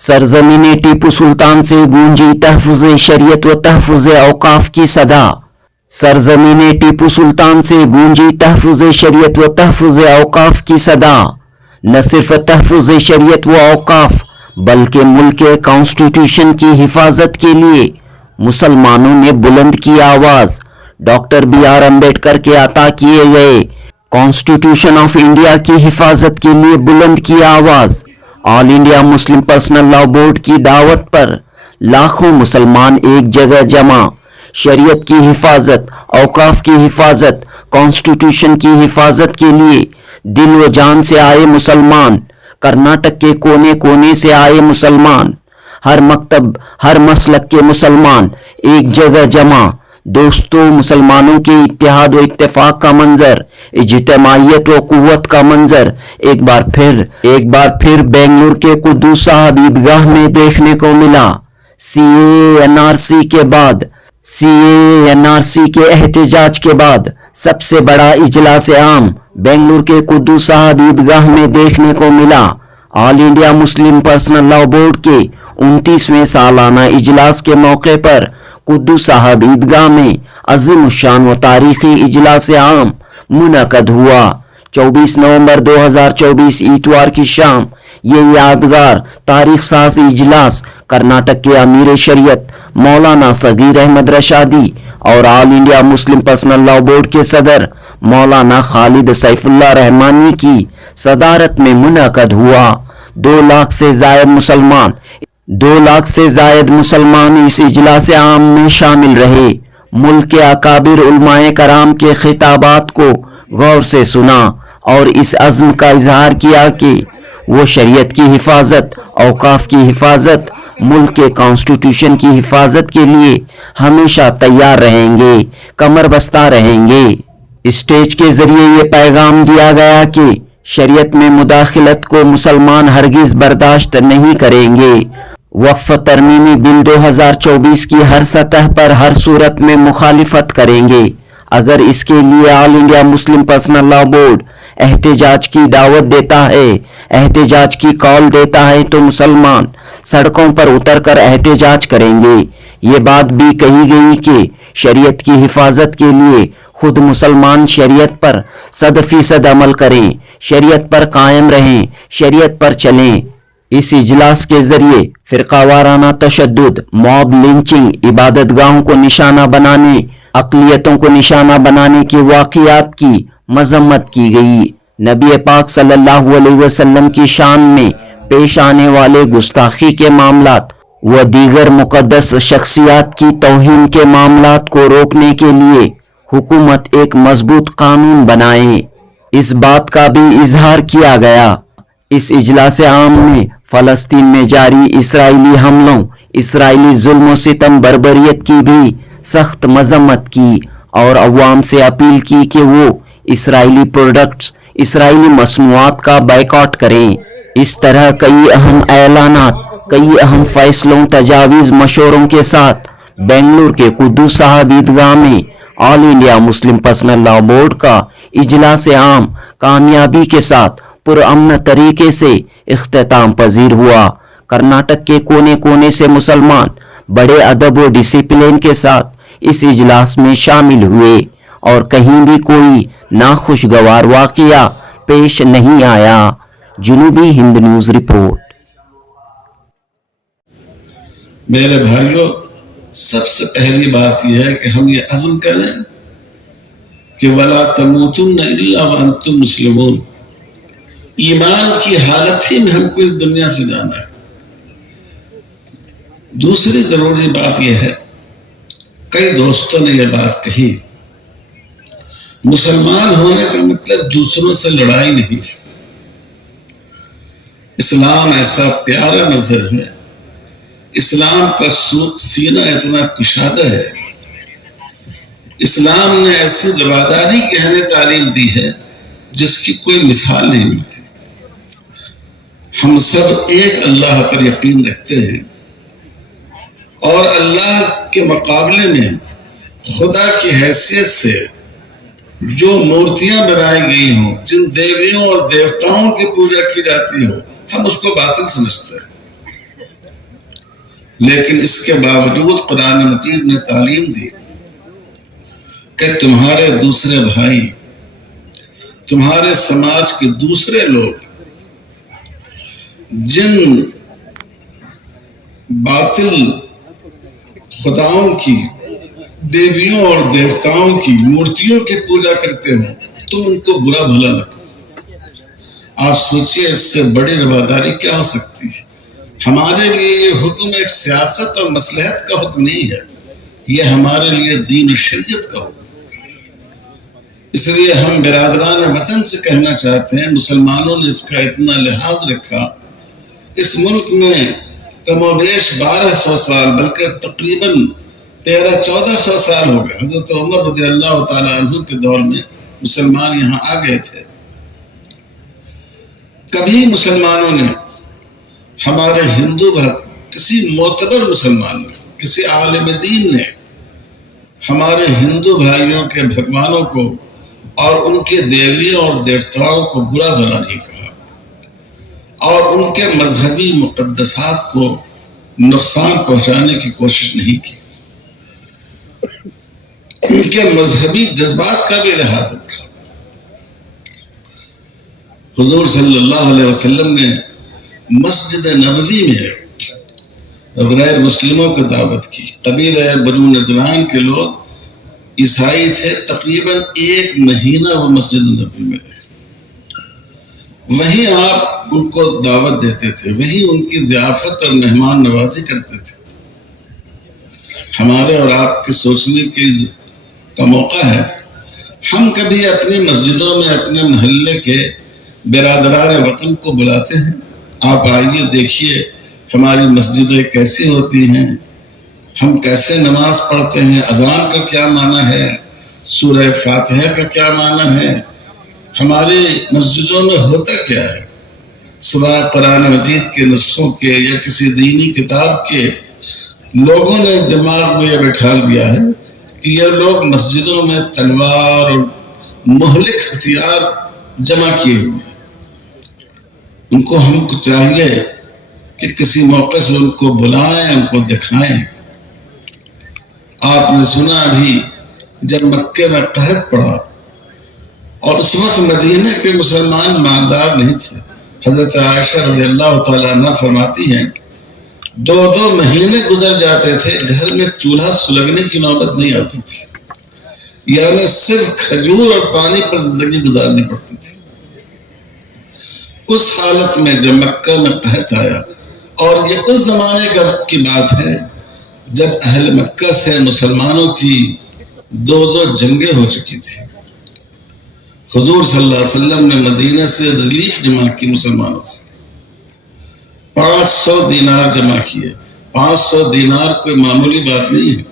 सरजमीन टीपू सुल्तान से गूंजी तहफ़्फ़ुज़ शरीयत व तहफ़्फ़ुज़ औक़ाफ़ की सदा। सरजमीन टीपू सुल्तान से गूंजी तहफ़्फ़ुज़ शरीयत व तहफ़्फ़ुज़ औक़ाफ़ की सदा। न सिर्फ तहफ़्फ़ुज़ शरीयत व औक़ाफ़ बल्कि मुल्क के कॉन्स्टिट्यूशन की हिफाजत के लिए मुसलमानों ने बुलंद की आवाज़। Doctor B.R. अम्बेडकर के अता किए गए कॉन्स्टिट्यूशन ऑफ इंडिया की हिफाजत के लिए बुलंद की आवाज़। All India Muslim personal law board की दावत पर लाखों मुसलमान एक जगह जमा। शरीयत की हिफाजत, औकाफ की हिफाजत, कॉन्स्टिट्यूशन की हिफाजत के लिए दिल व जान से आए मुसलमान। कर्नाटक के कोने कोने से आए मुसलमान, हर मकतब हर मसलक के मुसलमान एक जगह जमा। दोस्तों, मुसलमानों के इत्तेहाद व इत्तेफाक का मंजर, इज्तिमाइयत व कुव्वत का मंजर एक बार फिर बेंगलुरु के कुद्दूस साहब ईदगाह में देखने को मिला। CAA-NRC के एहतजाज के बाद सबसे बड़ा इजलास आम बेंगलुरु के कुद्दूस साहब ईदगाह में देखने को मिला। All India Muslim personal law board के 29वें सालाना इजलास के मौके पर कुद्दूस साहब ईदगाह में अज़ीम शान व तारीखी इजलास आम मुनक़द हुआ। 24 नवंबर 2024 इतवार की शाम ये यादगार तारीख साज इजलास कर्नाटक के अमीर शरीयत मौलाना सगीर अहमद रशादी और all India Muslim personal law board के सदर मौलाना खालिद सैफुल्लाह रहमानी की सदारत में मुनक़द हुआ। 2 लाख से जायद मुसलमान इस इजलास आम में शामिल रहे। मुल्क के अकाबिर उलमाए कराम के खिताबात को गौर से सुना और इस अज़्म का इजहार किया कि वो शरीयत की हिफाजत, औकाफ की हिफाजत, मुल्क के कॉन्स्टिट्यूशन की हिफाजत के लिए हमेशा तैयार रहेंगे, कमर बस्ता रहेंगे। स्टेज के जरिए ये पैगाम दिया गया कि शरीयत में मुदाखलत को मुसलमान हरगिज बर्दाश्त नहीं करेंगे। वक्फ तरमीमी बिल 2024 की हर सतह पर हर सूरत में मुखालिफत करेंगे। अगर इसके लिए all India Muslim personal law board एहतजाज की दावत देता है, एहतजाज की कॉल देता है, तो मुसलमान सड़कों पर उतरकर एहतजाज करेंगे। ये बात भी कही गई कि शरीयत की हिफाजत के लिए खुद मुसलमान शरीयत पर 100% अमल करें, शरीयत पर कायम रहें, शरीयत पर चलें। इस इजलास के जरिए फिरकावाराना तशद्दुद, मॉब लिंचिंग, इबादतगाहों को निशाना बनाने, अक़लियतों को निशाना बनाने की वाक़ियात की मजम्मत की गई। नबी पाक सल्लल्लाहु अलैहि वसल्लम की शान में पेश आने वाले गुस्ताखी के मामलात व दीगर मुक़द्दस शख्सियात की तौहीन के मामलात को रोकने के लिए हुकूमत एक मजबूत कानून बनाए, इस बात का भी इजहार किया गया। इस इजलास आम में फ़लस्तीन में जारी इसराइली हमलों, इसराइली जुल्म सितम, बर्बरियत की भी सख्त मजम्मत की और अवाम से अपील की कि वो इसराइली प्रोडक्ट्स, इसराइली मसनूआत का बाइकॉट करें। इस तरह कई अहम ऐलानात, कई अहम फैसलों, तजावीज़, मशवरों के साथ बेंगलुरु के कुद्दूस साहब ईदगाह में all India Muslim personal law board का इजलास आम कामयाबी के साथ पुरअमन तरीके से इख्तिताम पजीर हुआ। कर्नाटक के कोने कोने से मुसलमान बड़े अदब व डिसिप्लिन के साथ इस इजलास में शामिल हुए और कहीं भी कोई नाखुशगवार वाक़िया पेश नहीं आया। जुनूबी हिंद न्यूज़ रिपोर्ट। मेरे भाइयों, सबसे पहली बात यह है कि हम ये अज़्म करें कि वला तमूतुन्ना इल्ला व अंतुम मुस्लिमून। ईमान की हालत ही में हमको इस दुनिया से जाना है। दूसरी जरूरी बात यह है, कई दोस्तों ने यह बात कही, मुसलमान होने का मतलब दूसरों से लड़ाई नहीं। इस्लाम ऐसा प्यारा मजहब है, इस्लाम का सीना इतना कुशादा है, इस्लाम ने ऐसी रवादारी की हमें तालीम दी है जिसकी कोई मिसाल नहीं मिलती। हम सब एक अल्लाह पर यकीन रखते हैं और अल्लाह के मुकाबले में खुदा की हैसियत से जो मूर्तियां बनाई गई हों, जिन देवियों और देवताओं की पूजा की जाती हो, हम उसको बातिल समझते हैं। لیکن اس کے باوجود قرآن مجید نے تعلیم دی کہ تمہارے دوسرے بھائی، تمہارے سماج کے دوسرے لوگ جن باطل خداؤں کی، دیویوں اور دیوتاؤں کی مورتیوں کی پوجا کرتے ہو، تم ان کو برا بھلا نہ کرو۔ آپ سوچئے اس سے بڑی رواداری کیا ہو سکتی ہے؟ ہمارے لیے یہ حکم ایک سیاست اور مصلحت کا حکم نہیں ہے، یہ ہمارے لیے دین و شریعت کا حکم۔ اس لیے ہم برادران وطن سے کہنا چاہتے ہیں، مسلمانوں نے اس کا اتنا لحاظ رکھا، اس ملک میں کم و بیش 1200 سال بلکہ تقریباً 1300-1400 سال ہو گئے، حضرت عمر رضی اللہ تعالیٰ عنہ کے دور میں مسلمان یہاں آ گئے تھے۔ کبھی مسلمانوں نے، ہمارے ہندو کسی معتبر مسلمان نے، کسی عالم دین نے ہمارے ہندو بھائیوں کے بھگوانوں کو اور ان کے دیویوں اور دیوتاؤں کو برا بھلا نہیں کہا، اور ان کے مذہبی مقدسات کو نقصان پہنچانے کی کوشش نہیں کی، ان کے مذہبی جذبات کا بھی لحاظ رکھا۔ حضور صلی اللہ علیہ وسلم نے مسجد نبوی میں غیر مسلموں کو دعوت کی۔ قبیلہ بنو نجران کے لوگ عیسائی تھے، تقریباً 1 مہینہ وہ مسجد نبوی میں رہے، وہیں آپ ان کو دعوت دیتے تھے، وہیں ان کی ضیافت اور مہمان نوازی کرتے تھے۔ ہمارے اور آپ کے سوچنے کا موقع ہے، ہم کبھی اپنی مسجدوں میں اپنے محلے کے برادران وطن کو بلاتے ہیں؟ آپ آئیے دیکھیے ہماری مسجدیں کیسی ہوتی ہیں، ہم کیسے نماز پڑھتے ہیں، اذان کا کیا معنی ہے، سورہ فاتحہ کا کیا معنی ہے، ہماری مسجدوں میں ہوتا کیا ہے۔ سوائے قرآن مجید کے نسخوں کے یا کسی دینی کتاب کے، لوگوں نے دماغ میں یہ بٹھا دیا ہے کہ یہ لوگ مسجدوں میں تلوار اور مہلک ہتھیار جمع کیے ہوئے ہیں۔ ان کو ہم کو چاہیے کہ کسی موقع سے ان کو بلائیں، ان کو دکھائیں۔ آپ نے سنا ابھی جب مکے میں قحط پڑا اور اس وقت مدینہ کے مسلمان مالدار نہیں تھے، حضرت عائشہ رضی اللہ تعالیٰ عنہ فرماتی ہیں 2 مہینے گزر جاتے تھے، گھر میں چولہا سلگنے کی نوبت نہیں آتی تھی، یعنی صرف کھجور اور پانی پر زندگی گزارنی پڑتی تھی۔ اس حالت میں جب مکہ میں قحط آیا، اور یہ اس زمانے کی بات ہے جب اہل مکہ سے مسلمانوں کی 2 جنگیں ہو چکی تھی، حضور صلی اللہ علیہ وسلم نے مدینہ سے ریلیف جمع کی، مسلمانوں سے 500 دینار جمع کیے۔ 500 دینار کوئی معمولی بات نہیں ہے،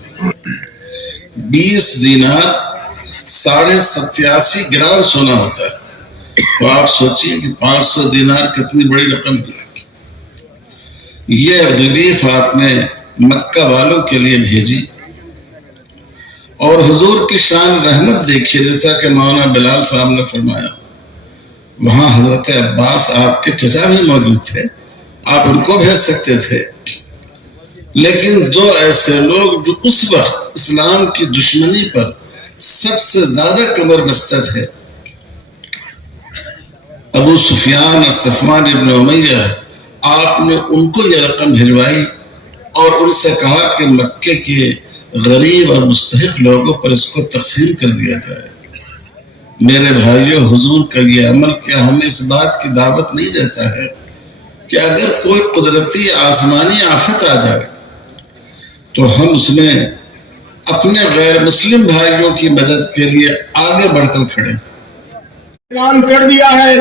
20 دینار 87.5 گرام سونا ہوتا ہے۔ تو آپ سوچئے کہ 500 دینار کتنی بڑی رقم ہے۔ یہ ریلیف آپ نے مکہ والوں کے لیے بھیجی، اور حضور کی شان رحمت دیکھیے، جیسا کہ مولانا بلال صاحب نے فرمایا، وہاں حضرت عباس آپ کے چچا بھی موجود تھے، آپ ان کو بھیج سکتے تھے، لیکن 2 ایسے لوگ جو اس وقت اسلام کی دشمنی پر سب سے زیادہ کمر بستہ تھے، ابو سفیان اور صفوان ابن امیہ، آپ نے ان کو یہ رقم بھجوائی اور ان سے کہا کہ مکے کے غریب اور مستحق لوگوں پر اس کو تقسیم کر دیا جائے۔ میرے بھائیوں، حضور کا یہ عمل کیا ہمیں اس بات کی دعوت نہیں دیتا ہے کہ اگر کوئی قدرتی آسمانی آفت آ جائے تو ہم اس میں اپنے غیر مسلم بھائیوں کی مدد کے لیے آگے بڑھ کر کھڑے؟ اعلان کر دیا ہے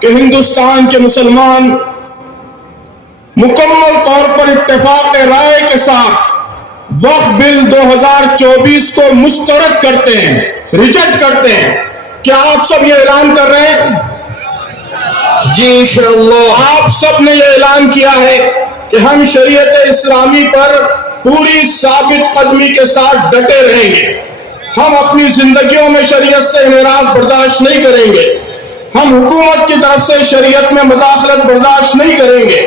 کہ ہندوستان کے مسلمان مکمل طور پر اتفاق رائے کے ساتھ وقف بل 2024 کو مسترد کرتے ہیں، ریجیکٹ کرتے ہیں۔ کیا آپ سب یہ اعلان کر رہے ہیں؟ جی انشاءاللہ آپ سب نے یہ اعلان کیا ہے کہ ہم شریعت اسلامی پر پوری ثابت قدمی کے ساتھ ڈٹے رہیں گے، ہم اپنی زندگیوں میں شریعت سے انحراف برداشت نہیں کریں گے، ہم حکومت کی طرف سے شریعت میں مداخلت برداشت نہیں کریں گے،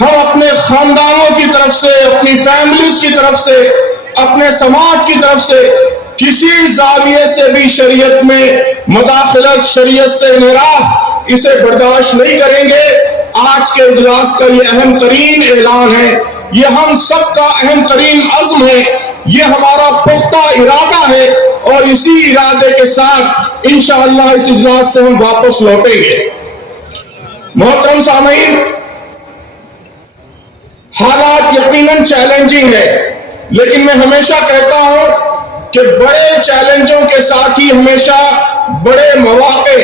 ہم اپنے خاندانوں کی طرف سے، اپنی فیملیز کی طرف سے، اپنے سماج کی طرف سے کسی زاویے سے بھی شریعت میں مداخلت، شریعت سے انحراف، اسے برداشت نہیں کریں گے۔ آج کے اجلاس کا یہ اہم ترین اعلان ہے، یہ ہم سب کا اہم ترین عزم ہے، یہ ہمارا پختہ ارادہ ہے، اور اسی ارادے کے ساتھ انشاءاللہ اس اجلاس سے ہم واپس لوٹیں گے۔ محترم سامعین، حالات یقیناً چیلنجنگ ہے، لیکن میں ہمیشہ کہتا ہوں کہ بڑے چیلنجوں کے ساتھ ہی ہمیشہ بڑے مواقع،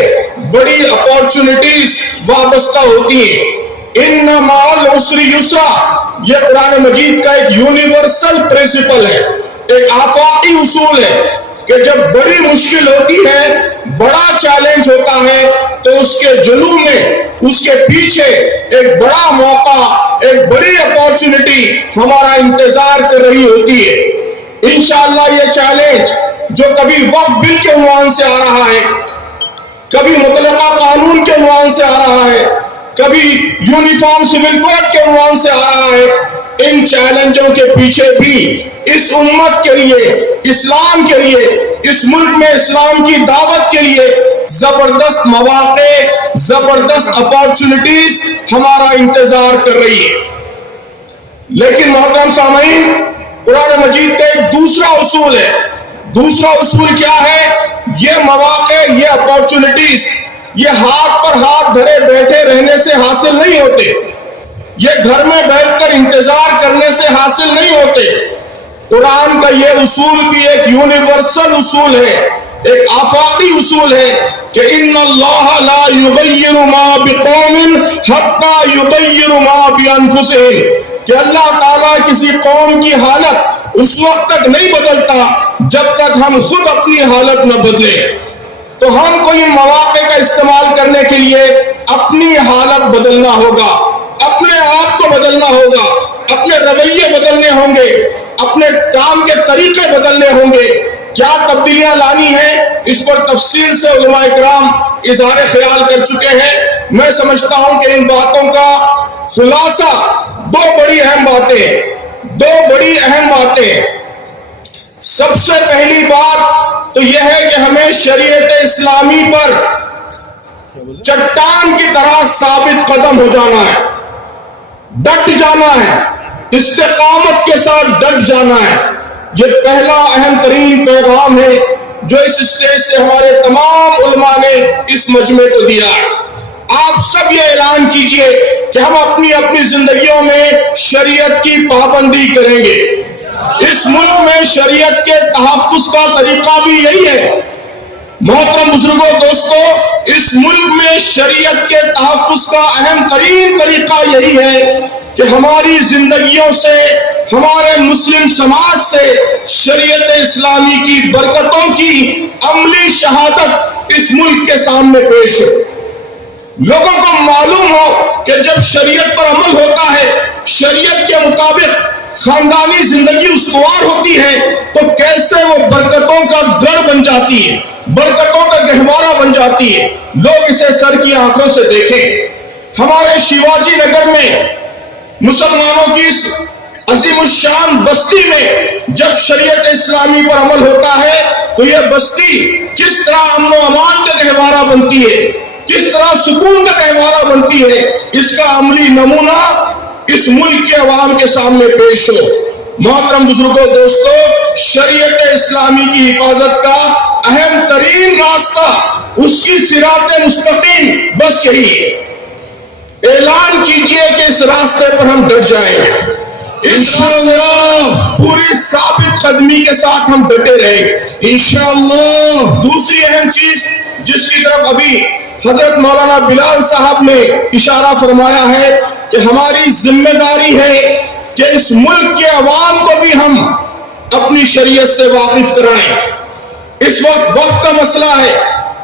بڑی اپارچونٹیز وابستہ ہوتی ہیں۔ ان مع العسر یسرا، یہ قرآن مجید کا ایک یونیورسل پرنسپل ہے، ایک آفاقی اصول ہے کہ جب بڑی مشکل ہوتی ہے، بڑا چیلنج ہوتا ہے، تو اس کے جلو میں، اس کے پیچھے ایک بڑا موقع، ایک بڑی اپارچونٹی ہمارا انتظار کر رہی ہوتی ہے۔ انشاءاللہ یہ چیلنج جو کبھی وقف بل کے عنوان سے آ رہا ہے، کبھی مطلقہ قانون کے عنوان سے آ رہا ہے، کبھی یونیفارم سول کوڈ کے عنوان سے آ رہا ہے، ان چیلنجوں کے پیچھے بھی اس امت کے لیے، اسلام کے لیے، اس ملک میں اسلام کی دعوت کے لیے زبردست مواقع، زبردست اپارچونٹیز ہمارا انتظار کر رہی ہے۔ لیکن محترم سامعین، قرآن مجید کا ایک دوسرا اصول ہے۔ دوسرا اصول کیا ہے؟ یہ مواقع، یہ اپارچونٹیز، یہ ہاتھ پر ہاتھ دھرے بیٹھے رہنے سے حاصل نہیں ہوتے، یہ گھر میں بیٹھ کر انتظار کرنے سے حاصل نہیں ہوتے۔ قرآن کا یہ اصول بھی ایک یونیورسل اصول ہے، ایک آفاقی اصول ہے کہ ان اللہ لا یغیر ما بقوم حتی یغیر ما بانفسہم، کہ اللہ تعالیٰ کسی قوم کی حالت اس وقت تک نہیں بدلتا جب تک ہم خود اپنی حالت نہ بدلیں۔ تو ہم کو ان مواقع کا استعمال کرنے کے لیے اپنی حالت بدلنا ہوگا، اپنے آپ کو بدلنا ہوگا، اپنے رویے بدلنے ہوں گے، اپنے کام کے طریقے بدلنے ہوں گے۔ کیا تبدیلیاں لانی ہیں، اس پر تفصیل سے علماء کرام اظہار خیال کر چکے ہیں۔ میں سمجھتا ہوں کہ ان باتوں کا خلاصہ دو بڑی اہم باتیں۔ سب سے پہلی بات تو یہ ہے کہ ہمیں شریعت اسلامی پر چٹان کی طرح ثابت قدم ہو جانا ہے، ڈٹ جانا ہے، استقامت کے ساتھ ڈٹ جانا ہے۔ یہ پہلا اہم ترین پیغام ہے جو اس اسٹیج سے ہمارے تمام علماء نے اس مجمع کو دیا ہے۔ آپ سب یہ اعلان کیجئے کہ ہم اپنی اپنی زندگیوں میں شریعت کی پابندی کریں گے۔ اس ملک میں شریعت کے تحفظ کا طریقہ بھی یہی ہے۔ محترم بزرگوں، دوستو، اس ملک میں شریعت کے تحفظ کا اہم ترین طریقہ یہی ہے کہ ہماری زندگیوں سے، ہمارے مسلم سماج سے شریعت اسلامی کی برکتوں کی عملی شہادت اس ملک کے سامنے پیش ہو۔ لوگوں کو معلوم ہو کہ جب شریعت پر عمل ہوتا ہے، شریعت کے مطابق خاندانی زندگی استوار ہوتی ہے، تو کیسے وہ برکتوں کا گڑھ بن جاتی ہے، برکتوں کا گہوارہ بن جاتی ہے۔ لوگ اسے سر کی آنکھوں سے دیکھیں۔ ہمارے شیواجی نگر میں مسلمانوں کی اس عظیم الشان بستی میں جب شریعت اسلامی پر عمل ہوتا ہے تو یہ بستی کس طرح امن و امان کا گہوارہ بنتی ہے، کس طرح سکون کا گہوارہ بنتی ہے، اس کا عملی نمونہ اس ملک کے عوام کے سامنے پیش ہو۔ محترم بزرگوں، دوستو، شریعت اسلامی کی حفاظت کا اہم ترین راستہ، اس کی صراط مستقیم بس یہی ہے۔ اعلان کیجئے کہ اس راستے پر ہم ڈٹ جائیں گے، انشاءاللہ پوری ثابت قدمی کے ساتھ ہم ڈٹے رہیں گے، انشاءاللہ۔ دوسری اہم چیز جس کی طرف ابھی حضرت مولانا بلال صاحب نے اشارہ فرمایا ہے کہ ہماری ذمہ داری ہے کہ اس ملک کے عوام کو بھی ہم اپنی شریعت سے واقف کرائیں۔ اس وقت کا مسئلہ ہے۔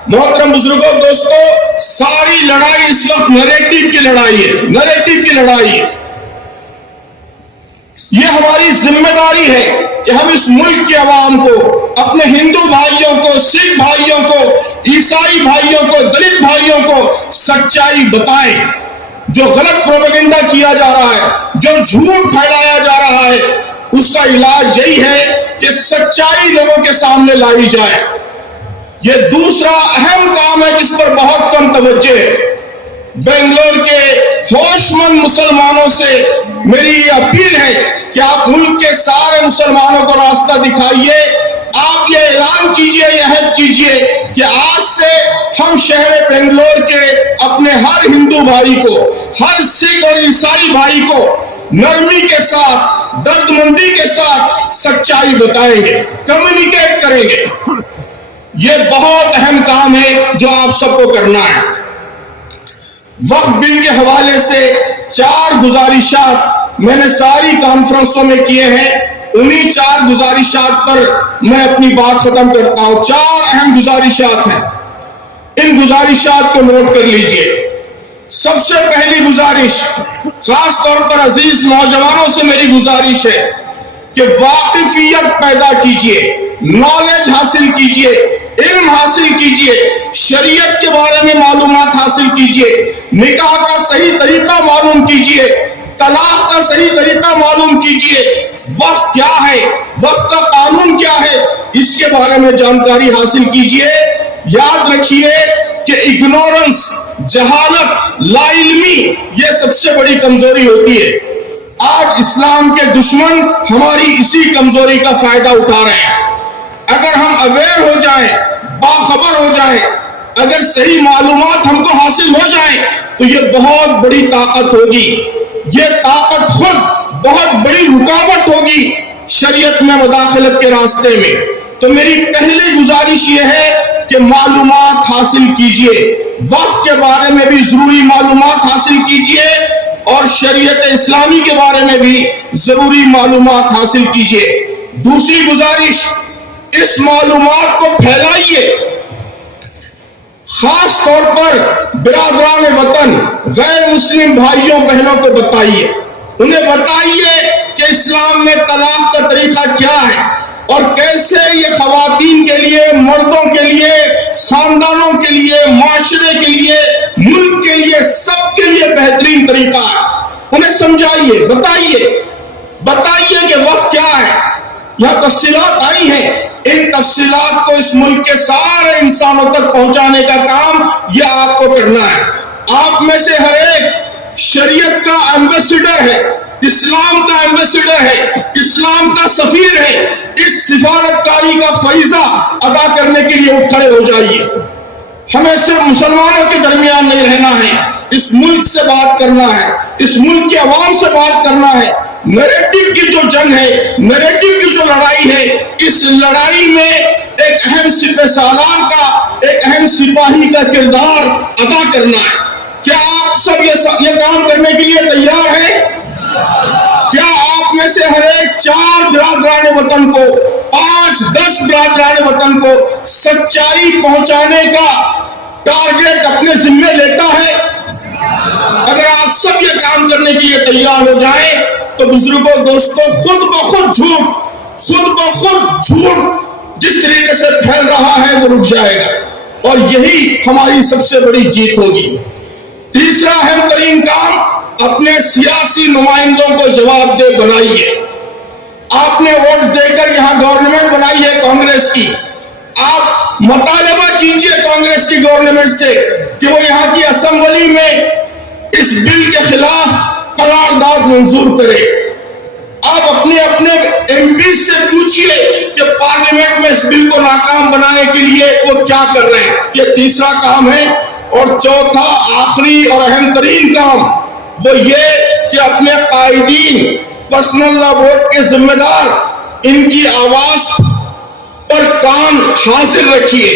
محترم بزرگوں، دوستو، ساری لڑائی اس وقت نیریٹو کی لڑائی ہے۔ یہ ہماری ذمہ داری ہے کہ ہم اس ملک کے عوام کو، اپنے ہندو بھائیوں کو، سکھ بھائیوں کو، عیسائی بھائیوں کو، دلت بھائیوں کو سچائی بتائیں۔ جو غلط پروپیگنڈا کیا جا رہا ہے، جو جھوٹ پھیلایا جا رہا ہے، اس کا علاج یہی ہے کہ سچائی لوگوں کے سامنے لائی جائے۔ یہ دوسرا اہم کام ہے جس پر بہت کم توجہ ہے۔ بنگلور کے ہوش مند مسلمانوں سے میری یہ اپیل ہے کہ آپ ملک کے سارے مسلمانوں کو راستہ دکھائیے۔ آپ یہ اعلان کیجئے، یہ عہد کیجئے کہ آج سے ہم شہر بنگلور کے اپنے ہر ہندو بھائی کو، ہر سکھ اور عیسائی بھائی کو نرمی کے ساتھ، درد مندی کے ساتھ سچائی بتائیں گے، کمیونیکیٹ کریں گے۔ یہ بہت اہم کام ہے جو آپ سب کو کرنا ہے۔ وقف بل کے حوالے سے 4 گزارشات میں نے ساری کانفرنسوں میں کیے ہیں، انہی 4 گزارشات پر میں اپنی بات ختم کرتا ہوں۔ 4 اہم گزارشات ہیں، ان گزارشات کو نوٹ کر لیجئے۔ سب سے پہلی گزارش، خاص طور پر عزیز نوجوانوں سے میری گزارش ہے کہ واقفیت پیدا کیجئے، نالج حاصل کیجئے، علم حاصل کیجئے، شریعت کے بارے میں معلومات حاصل کیجئے، نکاح کا صحیح طریقہ معلوم کیجئے، طلاق کا صحیح طریقہ معلوم کیجئے، وقف کیا ہے، وقف کا قانون کیا ہے، اس کے بارے میں جانکاری حاصل کیجئے۔ یاد رکھیے کہ اگنورنس، جہالت، لا علمی یہ سب سے بڑی کمزوری ہوتی ہے۔ آج اسلام کے دشمن ہماری اسی کمزوری کا فائدہ اٹھا رہے ہیں۔ اگر ہم اویئر ہو جائیں، باخبر ہو جائیں، اگر صحیح معلومات ہم کو حاصل ہو جائیں تو یہ بہت بڑی طاقت ہوگی۔ یہ طاقت خود بہت بڑی رکاوٹ ہوگی شریعت میں مداخلت کے راستے میں۔ تو میری پہلی گزارش یہ ہے کہ معلومات حاصل کیجئے، وقف کے بارے میں بھی ضروری معلومات حاصل کیجئے اور شریعت اسلامی کے بارے میں بھی ضروری معلومات حاصل کیجئے۔ دوسری گزارش، اس معلومات کو پھیلائیے، خاص طور پر برادران وطن، غیر مسلم بھائیوں بہنوں کو بتائیے، انہیں بتائیے کہ اسلام میں طلاق کا طریقہ کیا ہے اور کیسے یہ خواتین کے لیے، مردوں کے لیے، خاندانوں کے لیے، معاشرے کے لیے، ملک کے لیے، سب کے لیے بہترین طریقہ ہے۔ انہیں سمجھائیے، بتائیے کہ وقف کیا ہے۔ یہاں تفصیلات آئی ہیں، ان تفصیلات کو اس ملک کے سارے انسانوں تک پہنچانے کا کام یہ آپ کو کرنا ہے۔ آپ میں سے ہر ایک شریعت کا ایمبیسیڈر ہے، اسلام کا ایمبیسیڈر ہے، اسلام کا سفیر ہے۔ اس سفارتکاری کا فریضہ ادا کرنے کے لیے اٹھ کھڑے ہو جائیے۔ ہمیں صرف مسلمانوں کے درمیان نہیں رہنا ہے، اس ملک سے بات کرنا ہے، اس ملک کی عوام سے بات کرنا ہے۔ نیریٹو کی جو جنگ ہے، نیریٹو کی جو لڑائی ہے، اس لڑائی میں ایک اہم سپہ سالار کا، ایک اہم سپاہی کا کردار ادا کرنا ہے۔ کیا آپ سب یہ کام کرنے کے لیے تیار ہیں؟ کیا آپ میں سے ہر ایک 4 برادران وطن کو، 5-10 برادران وطن کو سچائی پہنچانے کا ٹارگیٹ اپنے ذمہ لیتا ہے؟ اگر آپ سب یہ کام کرنے کے لیے تیار ہو جائیں تو بزرگوں، دوستوں، خود بخود جھوٹ جس طریقے سے پھیل رہا ہے وہ رک جائے گا اور یہی ہماری سب سے بڑی جیت ہوگی۔ تیسرا اہم ترین کام، اپنے سیاسی نمائندوں کو جواب دہ بنائیے۔ آپ نے ووٹ دے کر یہاں گورنمنٹ بنائی ہے کانگریس کی، آپ مطالبہ کیجئے کانگریس کی گورنمنٹ سے کہ وہ یہاں کی اسمبلی میں اس بل کے خلاف قرارداد منظور کرے۔ آپ اپنے ایم پی سے پوچھئے کہ پارلیمنٹ میں اس بل کو ناکام بنانے کے لیے وہ کیا کر رہے ہیں۔ یہ تیسرا کام ہے۔ اور چوتھا، آخری اور اہم ترین کام وہ یہ کہ اپنے قائدین، پرسنل لا بورڈ کے ذمہ دار، ان کی آواز پر کان حاضر رکھیے،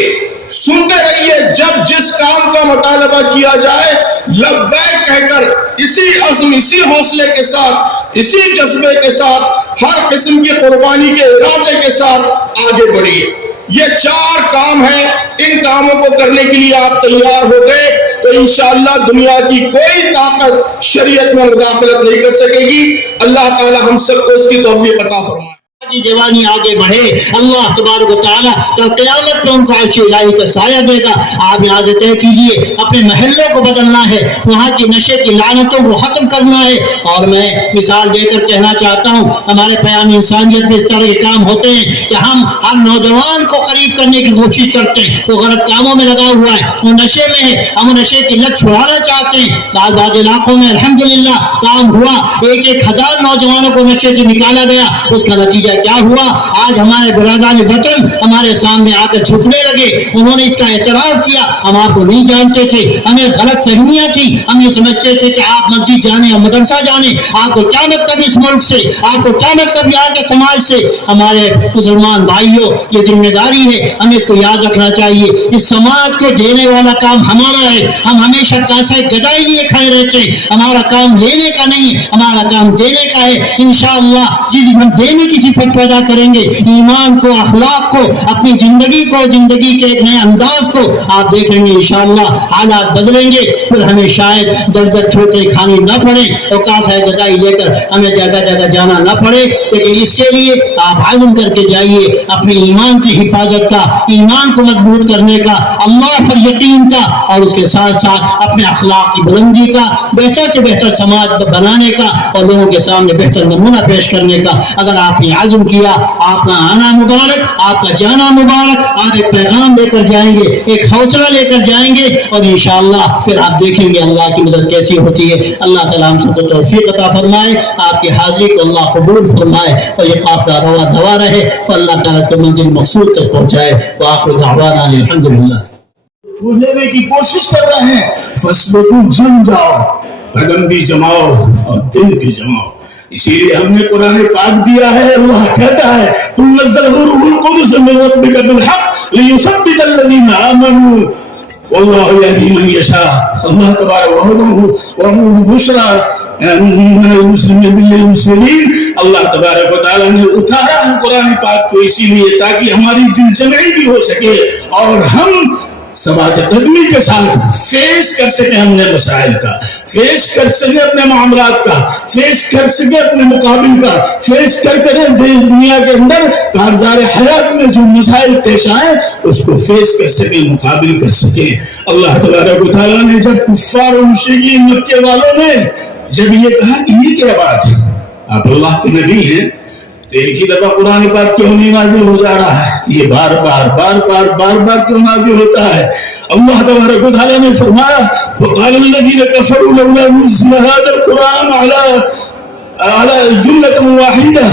سنتے رہیے۔ جب جس کام کا مطالبہ کیا جائے لبیک کہہ کر اسی عزم، اسی حوصلے کے ساتھ، اسی جذبے کے ساتھ، ہر قسم کی قربانی کے ارادے کے ساتھ آگے بڑھیے۔ یہ 4 کام ہیں، ان کاموں کو کرنے کے لیے آپ تیار ہو گئے تو انشاءاللہ دنیا کی کوئی طاقت شریعت میں مداخلت نہیں کر سکے گی۔ اللہ تعالی ہم سب کو اس کی توفیق عطا فرمائے۔ की जवानी आगे बढ़े, अल्लाह तबारक व तआला कल क़यामत में उनको अर्श इलाही का साया देगा। आप यहाँ से तय कीजिए, अपने महल्लों को बदलना है, वहाँ की नशे की लानतों को ख़त्म करना है। और मैं मिसाल देकर कहना चाहता हूँ, हमारे क़याम इंसानियत में इस तरह के काम होते हैं कि हम हर नौजवान को करीब करने की कोशिश करते हैं, वो गलत कामों में लगा हुआ है, वो नशे में है, हम नशे की लत छुड़ाना चाहते हैं। बाद इलाकों में अल्हम्दुलिल्लाह काम हुआ, 1,000 नौजवानों को नशे से निकाला गया। उसका नतीजा क्या हुआ? आज हमारे बिरादरान वतन हमारे सामने आकर झुकने लगे, उन्होंने इसका एतराफ़ किया। हम आपको नहीं जानते थे, हमें गलत फहमियाँ थी, हम ये समझते थे कि आप मस्जिद जाने या मदरसा जाने, आपको क्या मतलब इस मुल्क से, आपको क्या मतलब यहाँ के समाज से। हमारे मुसलमान भाइयों, ये जिम्मेदारी है, हमें इसको याद रखना चाहिए। इस समाज को देने वाला काम हमारा है। हम हमेशा कासा गदाई लिए खड़े रहते हैं, हमारा काम लेने का नहीं, हमारा काम देने का है। इंशाअल्लाह जिस दिन हम देने की सिफत पैदा करेंगे, ईमान को, अखलाक को, अपनी जिंदगी को, जिंदगी के एक नए अंदाज को आप देखेंगे, इंशाअल्लाह हालात बदलेंगे। फिर हमें शायद दर्द छोटे खाने न पड़े और कासा गदाई लेकर हमें जगह जगह जाना न पड़े। लेकिन इसके लिए आप आज़म करके जाइए अपने ईमान की हिफाजत का, ईमान को मजबूत करने का, अल्लाह पर यकीन का, और उसके साथ साथ अपने अखलाक की बुलंदी का, बेहतर से बेहतर समाज बनाने का और लोगों के सामने बेहतर नमूना पेश करने का। अगर आपने आज़म किया, आपका आना मुबारक, आपका जाना मुबारक। आप एक पैगाम लेकर जाएंगे, एक हौसला लेकर जाएंगे और इंशाअल्लाह फिर आप देखेंगे अल्लाह की मदद कैसी होती है। अल्लाह ताला हम सबको तौफीक अता फरमाए, आपकी हाजिरी को अल्लाह कबूल फरमाए और ये काफ़िला रवा दवा रहे और अल्लाह ताला को मंजिल मकसूद तक पहुँचाए। व आखिर दअवाना अल्हम्दुलिल्लाह। लेने की कोशिश कर रहे हैं, फस्बतु जम जाओ, कदम भी जमाओ और दिल भी जमाओ। इसीलिए हमने कुरान पाक दिया है। अल्लाह कहता है, कुल नज़्ज़लहु रूहुल कुद्स मिन रब्बिका बिल हक़ लियुसब्बितल लज़ीना आमनू वल्लाहु यहदी मन यशा। अल्लाह तबारक व बुशरा मुस्लिमीन। अल्लाह तबारक व तआला ने उतारा है कुरान पाक को इसीलिए ताकि हमारी दिल जमाई भी हो सके और हम समाज कदमी के साथ फेस कर सके, हमने मसाइल का फेस कर सके, अपने मामलात का फेस कर सके, अपने मुकाबिल का फेस कर करें। दुनिया के अंदर कारज़ार हयात में जो मसाइल पेश आए उसको फेस कर सके, मुकाबिल कर सके। अल्लाह तबारक व तआला ने जब कुफ्फार और मुशरिकीन मक्के वालों ने जब ये कहा कि ये क्या बात है, आप अल्लाह के नबी हैं, एक ही दफा कुरान पाक क्यों नहीं नाज़िल हो जा रहा है, ये बार बार क्यों नाज़िल होता है। अल्लाह तबारक व तआला ने फरमाया, वक़ाल लल्लज़ीना कफ़रू लौला नुज़्ज़िला हाज़ल कुरान अला जुमलतिन वाहिदा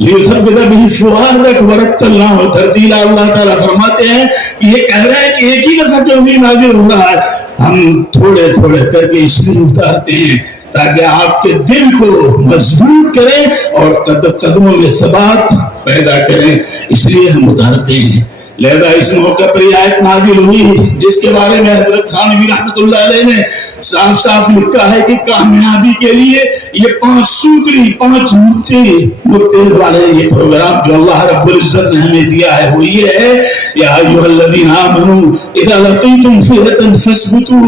लियुथब्बिता बिही फुआदक वरत्तलनाहु तरतीला। अल्लाह ताला फरमाते हैं, ये कह रहे हैं कि एक ही दफा क्यों नहीं नाज़िल हो रहा है, हम थोड़े थोड़े करके इसलिए उतारते हैं ताकि आपके दिल को मजबूत करें और कदमों में सबात पैदा करें, इसलिए हम उतारते हैं। लिहाजा इस मौके पर यह आयत नाज़िल हुई जिसके बारे में हज़रत थानवी रहमतुल्लाह अलैह ने साफ साफ लिखा है कि कामयाबी के लिए ये 5 सूत्री 5 नुक्ते वाले ये प्रोग्राम जो अल्लाह रब्बुल इज्जत ने हमें दिया है वो ये है, या अय्युहल्लज़ीना आमनू इज़ा लक़ीतुम फ़िअतन फ़स्बुतू,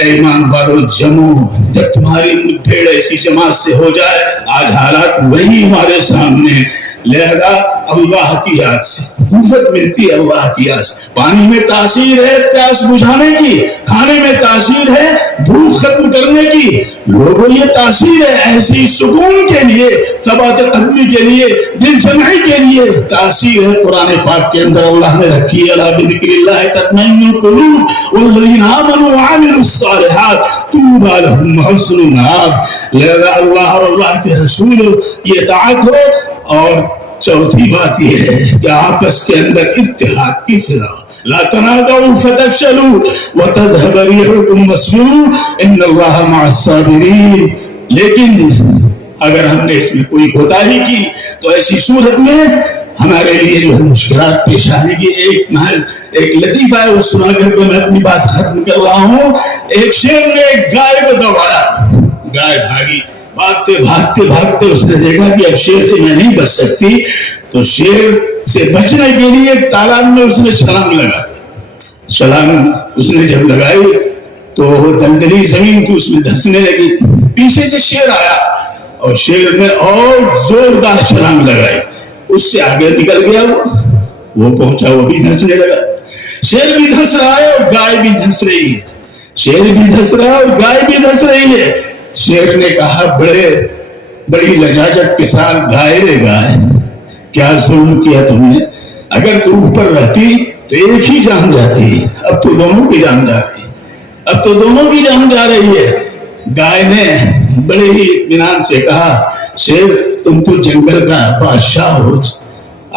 ईमान वालों जमो। जब तुम्हारी मुठभेड़ ऐसी जमात से हो जाए, आज हालात वही हमारे सामने, लिहाजा अल्लाह की याद से कुव्वत मिलती है। अल्लाह की याद से पानी में तासीर है प्यास बुझाने की, खाने में तासीर है भूख खत्म करने की, लोगों ये तासीर है ऐसी सुकून के लिए, सबात कदमी के लिए, दिल जमाई के लिए तासीर है। कुरान पाक के अंदर अल्लाह ने रखी है, अला बिज़िक्रिल्लाह तत्मइन्नुल कुलूब वल्लज़ीना आमनू व अमिलुस सालिहात तूबा लहुम व हुस्नु मआब। लिहाजा अल्लाह और अल्लाह के रसूल की इताअत हो। और चौथी बात यह है कि आपस के अंदर इत्तेहाद की फिजा, ला तनाज़उ फतफशलू व तज़हब रिहुकुम वस्बिरू इन्नल्लाहा मअस साबिरीन। लेकिन अगर हमने इसमें कोई कोताही की तो ऐसी सूरत में हमारे लिए जो मुश्किलात पेश आएगी। एक लतीफा है, वो सुना करके मैं अपनी बात खत्म कर रहा हूँ। एक शेर ने एक गाय को दौड़ाया, गाय भागी, भागते भागते भागते उसने देखा कि अब शेर से मैं नहीं बच सकती, तो शेर से बचने के लिए एक तालाब में उसने छलांग लगाई। छलांग उसने जब लगाई तो दलदली जमीन थी, उसमें धंसने लगी। पीछे से शेर आया और शेर ने और जोरदार छलांग लगाई। उससे आगे निकल गया वो पहुंचा, वो भी धंसने लगा। शेर भी धंस रहा है और गाय भी धंस रही है, शेर भी धंस रहा है और गाय भी धंस रही है। शेर ने कहा, बड़ी लजाजत के साथ, गाय रे गाय, क्या जुल्म किया तुमने? अगर तू ऊपर रहती तो एक ही जान जाती, अब तो दोनों की जान जाती, अब तो दोनों की जान जा रही है। गाय ने बड़े ही इत्मीनान से कहा, शेर तुम तो जंगल का बादशाह हो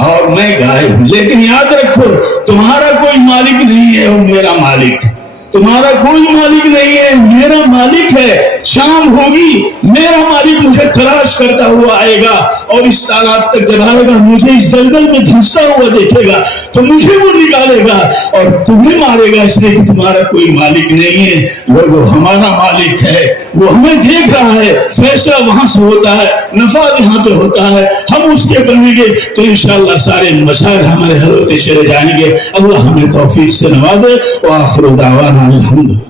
और मैं गाय हूं, लेकिन याद रखो तुम्हारा कोई मालिक नहीं है, वो मेरा मालिक, तुम्हारा कोई मालिक नहीं है, मेरा मालिक है। शाम होगी, मेरा मालिक मुझे तलाश करता हुआ आएगा और इस तालाब तक जब आएगा, मुझे इस दलदल में धंसता हुआ देखेगा तो मुझे वो निकालेगा और तुम्हें मारेगा, इसलिए कि तुम्हारा कोई मालिक नहीं है, वो हमारा मालिक है, वो हमें देख रहा है, फैसला वहां से होता है, नफाज यहाँ पे होता है, हम उसके बनेंगे तो इंशाअल्लाह सारे मसाइल हमारे हल होते चले जाएंगे। अल्लाह हमें तौफीक से नवाजे। व आखिर दावाना अल्हम्दुलिल्लाह।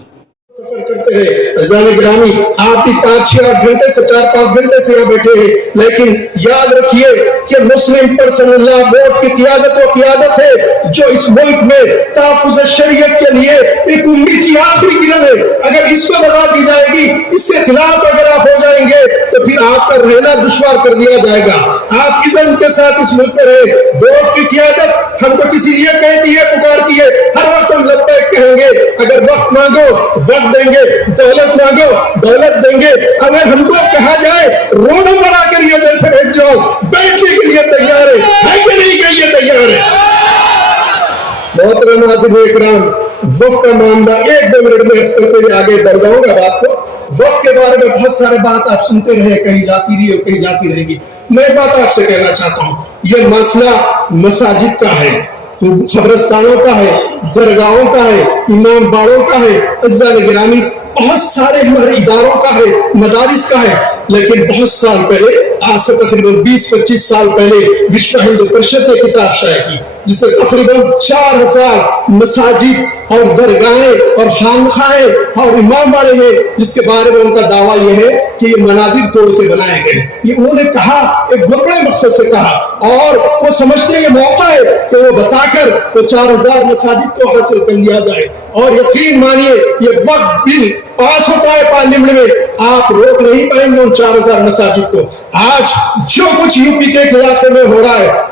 सफर करते हैं अज़ान गिरामी, आप भी 5-6 घंटे से 4-5 घंटे से यहाँ बैठे हैं, लेकिन याद रखिए कि मुस्लिम पर्सनल्लाह बोर्ड की क़ियादत वो क़ियादत है जो इस मुल्क में तहफ़्फ़ुज़ शरीयत के लिए एक उम्मीद की आखिरी किरण है। अगर इसको दबा दी जाएगी, इसके खिलाफ अगर आप हो जाएंगे तो फिर आपका रहना दुश्वार कर दिया जाएगा। आप इज़्म के साथ इस मुल्क में रहे। बोर्ड की क़ियादत हमको किसी लिए कहती है, पुकारती है, हर वक्त हम लब्बैक कहेंगे। अगर वक्त मांगो वक्त देंगे, दौलत मांगो दौलत देंगे। अगर हमको कहा जाए रोड बना कर ये जैसे बैठ जाओ, बैठने के लिए तैयार है कि नहीं के लिए तैयार है? मोहतरम नाज़रीन इकराम, वफ़्द का मामला 1-2 मिनट में अर्ज़ करते हुए आगे बढ़ जाऊंगा बात को। वफ़्द के बारे में बहुत सारे बात आप सुनते रहे, कहीं जाती रही और कहीं जाती रहेगी। मैं एक बात आपसे कहना चाहता हूँ, ये मसला मसाजिद का है, खबरस्तानों का है, दरगाहों का है, इमाम बाड़ों का है, अज़ान गिरामी बहुत सारे हमारे इदारों का है, मदारिस का है। लेकिन बहुत साल पहले, आज से तकरीबन 20-25 साल पहले, विश्व हिंदू परिषद ने किताब शाया की जिसमें तकरीबन 4000 मसाजिद और दरगाहें और खानखाहें और इमाम बाड़े हैं, जिसके बारे में उनका दावा यह है कि ये मनादिर तोड़ के बनाए गए। ये उन्होंने कहा, एक बहुत बड़े मकसद से कहा, और वो समझते हैं ये मौका है कि वो बताकर वो 4000 मसाजिद को हासिल कर लिया जाए। और यकीन मानिए, ये वक्त बिल पास होता है पार्लियामेंट में, आप रोक नहीं पाएंगे उन 4000 मसाजिद को। आज जो कुछ यूपी के इलाके में हो रहा है,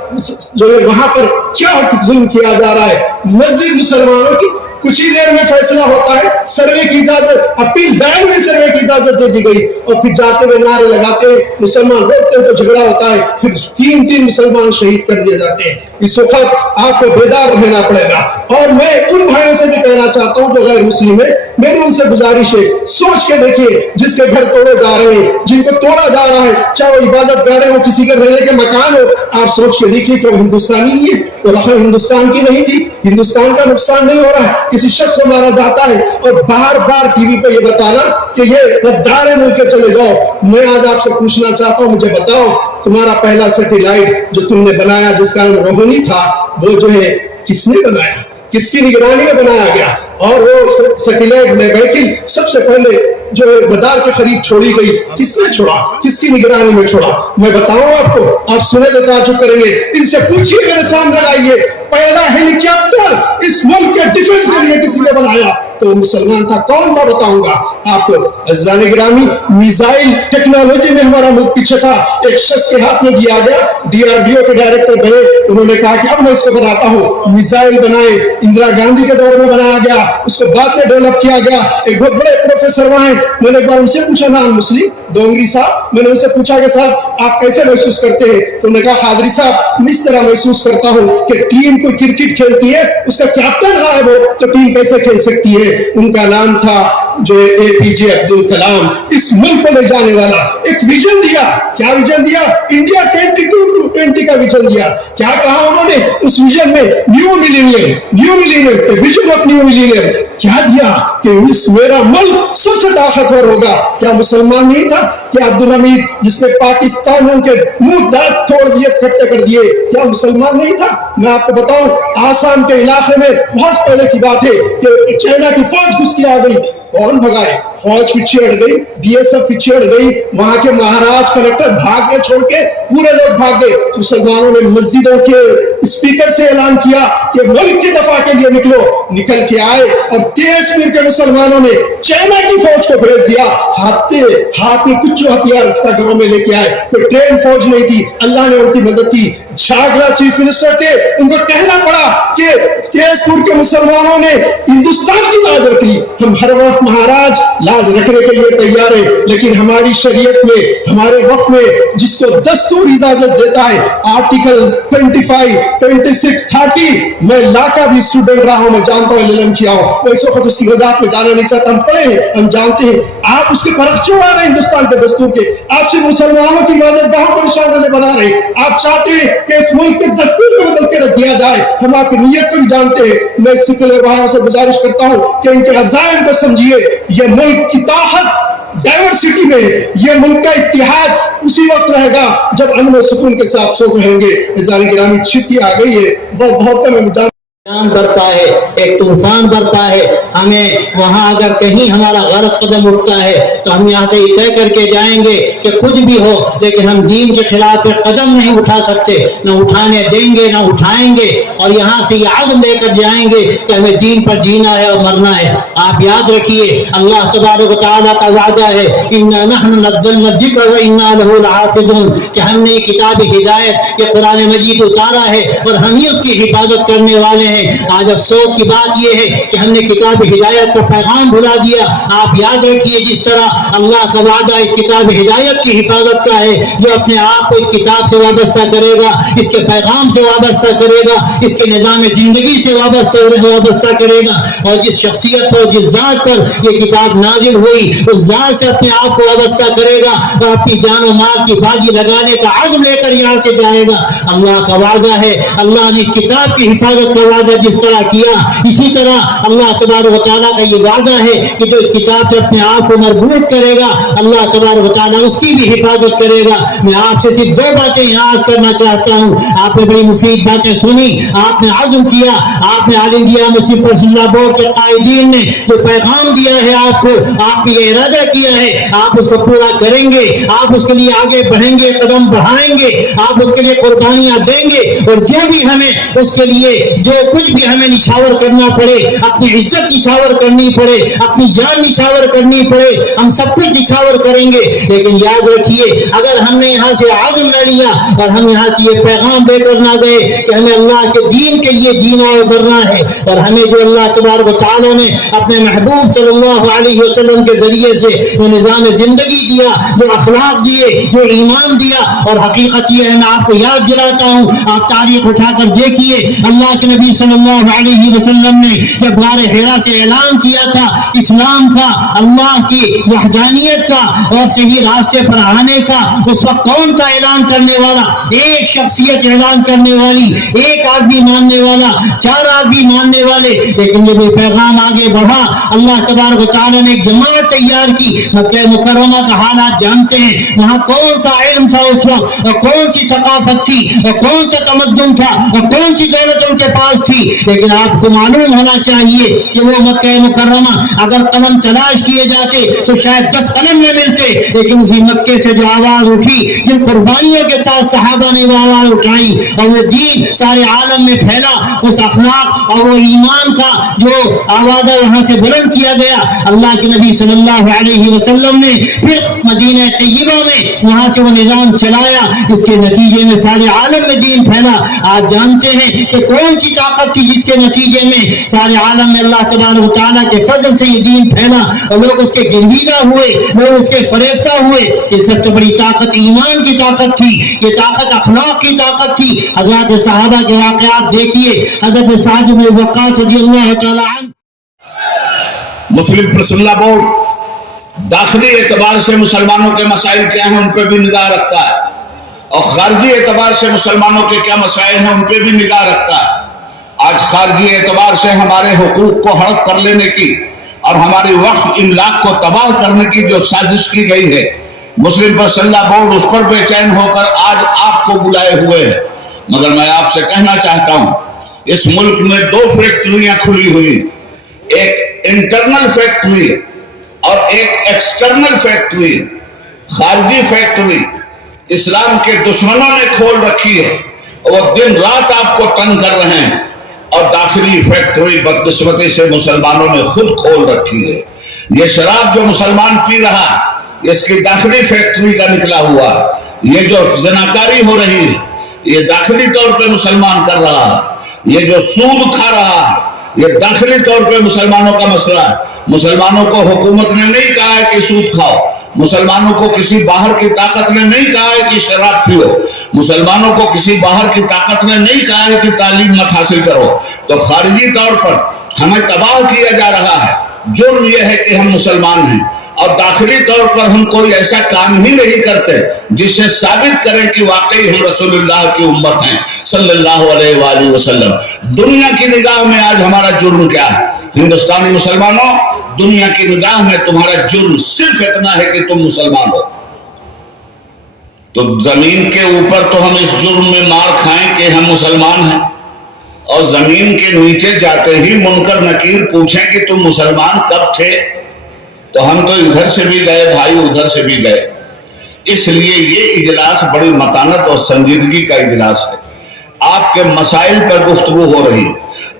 जो है वहां पर क्या जुल्म किया जा रहा है, मस्जिद मुसलमानों की कुछ ही देर में फैसला होता है, सर्वे की इजाजत, अपील दायर में सर्वे की इजाजत दे दी गई, और फिर जाते हुए नारे लगाते हैं, मुसलमान रोकते हैं तो झगड़ा होता है, फिर 3 मुसलमान शहीद कर दिए जाते हैं। इस वक्त आपको बेदार रहना पड़ेगा। और मैं उन भाइयों से भी कहना चाहता हूं जो गैर मुस्लिम है, मेरी उनसे गुजारिश है, सोच के देखिए, जिसके घर तोड़े जा रहे हैं, जिनको तोड़ा जा रहा है, चाहे वो इबादत गाह हो, किसी के रहने के मकान हो, आप सोच के देखिए कि वो हिंदुस्तानी नहीं है, वो रकम हिंदुस्तान की नहीं थी, हिंदुस्तान का नुकसान नहीं हो रहा है, किसी शख्स को मारा जाता है, और बार बार टीवी पे ये बताना कि ये गद्दार है, मुल्क के चले जाओ। मैं आज आपसे पूछना चाहता हूं, मुझे बताओ, तुम्हारा पहला सैटेलाइट जो तुमने बनाया जिसका नाम रोहिणी था, वो जो है किसने बनाया, किसकी निगरानी में बनाया गया? और वो सैटेलाइट लेवल सबसे पहले जो है मदार की खरीद छोड़ी गई, किसने छोड़ा, किसकी निगरानी में छोड़ा? मैं बताऊं आपको, आप सुने तो ताज्जुब करेंगे। इनसे पूछिए, मेरे सामने लाइए, पहला हेलीकॉप्टर इस मुल्क के डिफेंस के लिए किसी ने बनाया तो मुसलमान था, कौन था बताऊंगा आपको। अज़ान गिरामी, मिसाइल टेक्नोलॉजी में हमारा मुल्क पीछे था, एक शख्स के हाथ में दिया गया, DRDO के डायरेक्टर बने, उन्होंने कहा कि अब मैं इसको बनाता हूँ। मिसाइल बनाए, इंदिरा गांधी के दौर में बनाया गया, उसको बाद में डेवलप किया गया। एक बहुत बड़े प्रोफेसर वहां, मैंने एक बार उनसे पूछा, नाम मुस्लिम डोंगरी साहब, मैंने उनसे पूछा कि साहब आप कैसे महसूस करते हैं? तो उन्होंने कहा, खादरी साहब इस तरह महसूस करता हूँ कि टीम कोई क्रिकेट खेलती है, उसका कैप्टन गायब हो तो टीम कैसे खेल सकती है। उनका नाम था जो APJ अब्दुल कलाम, इस मुल्क को ले जाने वाला। एक विजन दिया, क्या विजन दिया? इंडिया 2020 का विजन दिया। क्या कहा उन्होंने उस विजन में? New millennium, the vision of new millennium. क्या दिया कि इस मेरा मुल्क सबसे ताकतवर होगा। क्या मुसलमान नहीं था? क्या अब्दुल हमीद जिसने पाकिस्तान उनके मुंह दांत तोड़ दिए, इकट्ठे कर दिए, क्या मुसलमान नहीं था? मैं आपको बताऊं, आसाम के इलाके में बहुत पहले की बात है कि चाइना की फौज घुस के आ गई कौन भगाए? फौज पीछे हट गई, बीएसएफ पीछे हट गई, वहां के महाराज कलेक्टर भाग गए, छोड़ के पूरे लोग भाग गए। मुसलमानों ने मस्जिदों के स्पीकर से ऐलान किया कि मुल्क की दफा के लिए निकलो, निकल के आए और 23 मीर के मुसलमानों ने चाइना की फौज को भेज दिया। हाथ में कुछ जो हथियार था घरों में लेके आए, कोई ट्रेन फौज नहीं थी, अल्लाह ने उनकी मदद की। शाहजहां चीफ मिनिस्टर थे, उनको कहना पड़ा कि तेजपुर के मुसलमानों ने हिंदुस्तान की लाज रखी, हम हर वक्त महाराज लाज रखने के लिए तैयार है, लेकिन हमारी शरीयत में, हमारे वक्त में जिसको दस्तूर इजाजत देता है, आर्टिकल 25, 26, 30, मैं ला का भी स्टूडेंट रहा हूं, मैं जानता हूं, इल्म किया हूं, मैं इस वक्त उसकी वजाहत में जाना नहीं चाहता, हम पढ़े हैं, हम जानते हैं। आप उसके परख क्यों आ रहे हैं हिंदुस्तान के दस्तूर के? आप सिर्फ मुसलमानों की इबादतगाहों को निशाना बना रहे हैं। आप चाहते हैं कि इस मुल्क के दस्तूर को बदल के रख दिया जाए। हम आपकी नीयत को भी जानते हैं। मैं सेकुलर भाइयों से गुजारिश करता हूं कि इनके अज़ाइम को समझिए। ये मुल्क की ताकत डाइवर्सिटी में, ये मुल्क का इत्तेहाद उसी वक्त रहेगा जब अमन और सुकून के साथ सब रहेंगे। इज़ारी गिरामी छिट्टी आ गई है, बहुत कम है, बरपा है, एक तूफान बरपा है। हमें वहां अगर कहीं हमारा गलत कदम उठता है तो हम यहाँ से तय करके जाएंगे कि कुछ भी हो, लेकिन हम दीन के खिलाफ एक कदम नहीं उठा सकते, न उठाने देंगे न उठाएंगे, और यहाँ से ये आज़म लेकर जाएंगे कि हमें दीन पर जीना है और मरना है। आप याद रखिए, अल्लाह तबारक व तआला का वादा है, इन्ना नहनु नज़्ज़लना ज़िक्र व इन्ना लहु लहाफ़िज़ून, कि हमने किताब हिदायत, ये कुरान मजीद उतारा है और हम ही उसकी हिफाजत करने वाले हैं। आज अफसोस की बात यह है कि हमने किताब हिदायत को पैगाम भुला दिया। आप याद रखिए, जिस तरह अल्लाह का वादा इस किताब हिदायत की हिफाजत का है, जो अपने आप को इस किताब से वाबस्ता करेगा, इसके पैगाम से वाबस्ता करेगा, इसके निज़ाम जिंदगी से वाबस्ता करेगा, और जिस शख्सियत पर, जिस जात पर यह किताब नाजिल हुई, उस जात से अपने आप को वाबस्ता करेगा और अपनी जान और माल की बाजी लगाने का आज़म लेकर यहाँ से जाएगा। अल्लाह का वादा है, अल्लाह ने इस किताब की हिफाजत का वादा जिस तरह किया, इसी तरह अल्लाह तबारक व तआला का ये वादा है कि जो इस किताब से अपने आप को मरबूत करेगा, अल्लाह तबारक व तआला उसकी भी हिफाजत करेगा। मैं आपसे सिर्फ दो बातें याद करना चाहता हूँ। आपने बड़ी मुफीद बातें सुनी, आपने आज़म किया, आपने all India Muslim personal board के कायदीन ने जो पैगाम दिया है आपको, आपने ये इरादा किया है, आप उसको पूरा करेंगे, आप उसके लिए आगे बढ़ेंगे, कदम बढ़ाएंगे, आप उसके लिए कुर्बानियां देंगे, और जो भी हमें उसके लिए, जो कुछ भी हमें निछावर करना पड़े, अपनी इज्जत निछावर करनी पड़े, अपनी जान निछावर करनी पड़े, हम सब कुछ निछावर करेंगे। लेकिन याद रखिए, अगर हमने यहाँ से आज़म न लिया और हम यहाँ से ये पैगाम देकर ना गए कि हमें अल्लाह के दीन के लिए जीना और मरना है, और हमें जो अल्लाह तबारक व तआला ने अपने महबूब सल्लल्लाहु अलैहि वसल्लम के जरिए से जो निज़ाम जिंदगी दिया, जो अखलाक दिए, जो ईमान दिया, और हकीकत ये है, मैं आपको याद दिलाता हूँ, आप तारीख उठाकर देखिए, अल्लाह के नबी सल्लल्लाहु अलैहि वसल्लम ने जब गारे हिरा से ऐलान किया था इस्लाम का, अल्लाह की वहदानियत का और सही रास्ते पर आने का, उस वक्त कौन था ऐलान करने वाला? एक शख्सियत ऐलान करने वाली, एक आदमी मानने वाला, 4 आदमी मानने वाले। लेकिन जब ये पैगाम आगे बढ़ा, अल्लाह तबारक व तआला ने एक जमात तैयार की। मक्का मुकर्रमा का हालात जानते हैं, वहाँ कौन सा इल्म था उस वक्त, और कौन सी सकाफत थी, और कौन सा तमद्दुन था, और कौन सी दौलत उनके पास थी। लेकिन आपको मालूम होना चाहिए कि वो मक्का मुकर्रमा अगर कलम तलाश किए जाते तो शायद 10 कलम न मिलते, लेकिन उसी मक्के से जो आवाज उठी, जिन कुर्बानियों के साथ सहाबा ने वो आवाज उठाई, और वो दीन सारे आलम में फैला, उस अखलाक और वो ईमान का जो आवाज़ वहां से बुलंद किया गया, अल्लाह के नबी सल्लल्लाहु अलैहि वसल्लम ने फिर मदीना तैयबा में वहां से वो निजाम चलाया। इसके नतीजे में सारे आलम में दीन फैला। आप जानते हैं कि कौन सी ताकत थी जिसके नतीजे में सारे आलम में अल्लाह तबारक व तआला के फजल से ये दीन फैला, और लोग उसके गिरवीदा हुए, लोग उसके फरेफ्ता हुए। ये सबसे बड़ी ताकत ईमान की ताकत थी, ये ताकत अखलाक की ताकत थी। हज़रत सहाबा के वाक़यात देखिए, हज़रत साद बिन वक़्क़ास रज़ियल्लाहु तआला अन्हु। मुस्लिम पर्सनल बोर्ड दाखिली एतबार से मुसलमानों के मसाइल क्या हैं उन पर भी निगाह रखता है, और खारजी एतबार से मुसलमानों के क्या मसाइल हैं उन पर भी निगाह रखता है। आज खारजी एतबार से हमारे हुकूक को हड़प कर लेने की और हमारी वक्फ इमलाक को तबाह करने की जो साजिश की गई है, मुस्लिम पर्सनल बोर्ड उस पर बेचैन होकर आज आपको बुलाए हुए है। मगर मैं आपसे कहना चाहता हूं, इस मुल्क में 2 फैक्ट्रियां खुली हुई, एक इंटरनल फैक्ट्री और एक एक्सटर्नल फैक्ट्री, खारजी फैक्ट्री इस्लाम के दुश्मनों ने खोल रखी है, वो दिन रात आपको तंग कर रहे हैं। और दाखिली फैक्ट्री बदकिस्मती से मुसलमानों ने खुद खोल रखी है। ये शराब जो मुसलमान पी रहा है, इसकी दाखिली फैक्ट्री का निकला हुआ है। ये जो जनाकारी हो रही है, ये दाखिली तौर पे मुसलमान कर रहा है। ये जो सूद खा रहा है, ये दाखिली तौर पे मुसलमानों का मसला है। मुसलमानों को हुकूमत ने नहीं कहा है कि सूद खाओ, मुसलमानों को किसी बाहर की ताकत ने नहीं कहा है कि शराब पियो, मुसलमानों को किसी बाहर की ताकत ने नहीं कहा है कि तालीम मत हासिल करो। तो खारिजी तौर पर हमें तबाह किया जा रहा है। जुर्म यह है कि हम मुसलमान हैं, और दाखिली तौर पर हम कोई ऐसा काम ही नहीं करते जिससे साबित करें कि वाकई हम रसूलुल्लाह की उम्मत हैं सल्लल्लाहु अलैहि वसल्लम। दुनिया की निगाह में आज हमारा जुर्म क्या है? हिंदुस्तानी मुसलमानों, दुनिया की निगाह में तुम्हारा जुर्म सिर्फ इतना है कि तुम मुसलमान हो। तो जमीन के ऊपर तो हम इस जुर्म में मार खाएं कि हम मुसलमान हैं, और जमीन के नीचे जाते ही मुनकर नकीर पूछें कि तुम मुसलमान कब थे, तो हम तो इधर से भी गए भाई, उधर से भी गए। इसलिए ये इजलास बड़ी मतानत और संजीदगी का इजलास है। आपके मसाइल पर गुफ्तगू हो रही है।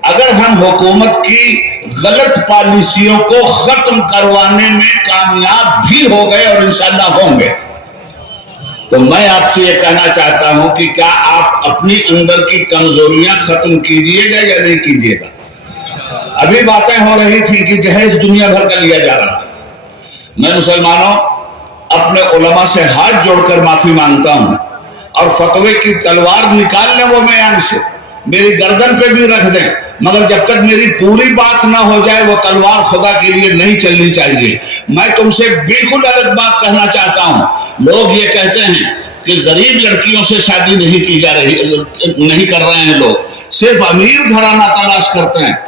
अगर हम हुकूमत की गलत पॉलिसियों को खत्म करवाने में कामयाब भी हो गए, और इंशाअल्लाह होंगे, तो मैं आपसे ये कहना चाहता हूं कि क्या आप अपनी अंदर की कमजोरियां खत्म कीजिएगा या नहीं कीजिएगा? अभी बातें हो रही थी कि जहेज दुनिया भर का लिया जा रहा है। मैं मुसलमानों अपने उलमा से हाथ जोड़कर माफी मांगता हूं, और फतवे की तलवार निकाल लें वो बयान से, मेरी गर्दन पे भी रख दें, मगर जब तक मेरी पूरी बात ना हो जाए वो तलवार खुदा के लिए नहीं चलनी चाहिए। मैं तुमसे बिल्कुल अलग बात कहना चाहता हूं। लोग ये कहते हैं कि गरीब लड़कियों से शादी नहीं की जा रही, नहीं कर रहे हैं लोग, सिर्फ अमीर घराना तलाश करते हैं।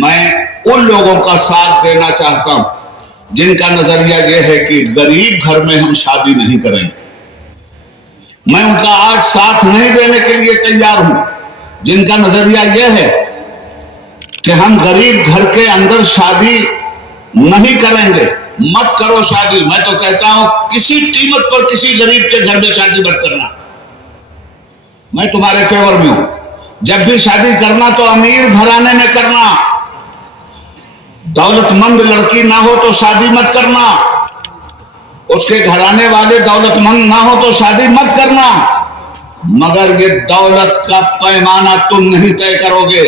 मैं उन लोगों का साथ देना चाहता हूं जिनका नजरिया यह है कि गरीब घर में हम शादी नहीं करेंगे। मैं उनका आज साथ नहीं देने के लिए तैयार हूं जिनका नजरिया यह है कि हम गरीब घर के अंदर शादी नहीं करेंगे। मत करो शादी। मैं तो कहता हूं किसी कीमत पर किसी गरीब के घर में शादी मत करना। मैं तुम्हारे फेवर में हूं। जब भी शादी करना तो अमीर घराने में करना। दौलतमंद लड़की ना हो तो शादी मत करना। उसके घराने वाले दौलतमंद ना हो तो शादी मत करना। मगर ये दौलत का पैमाना तुम नहीं तय करोगे।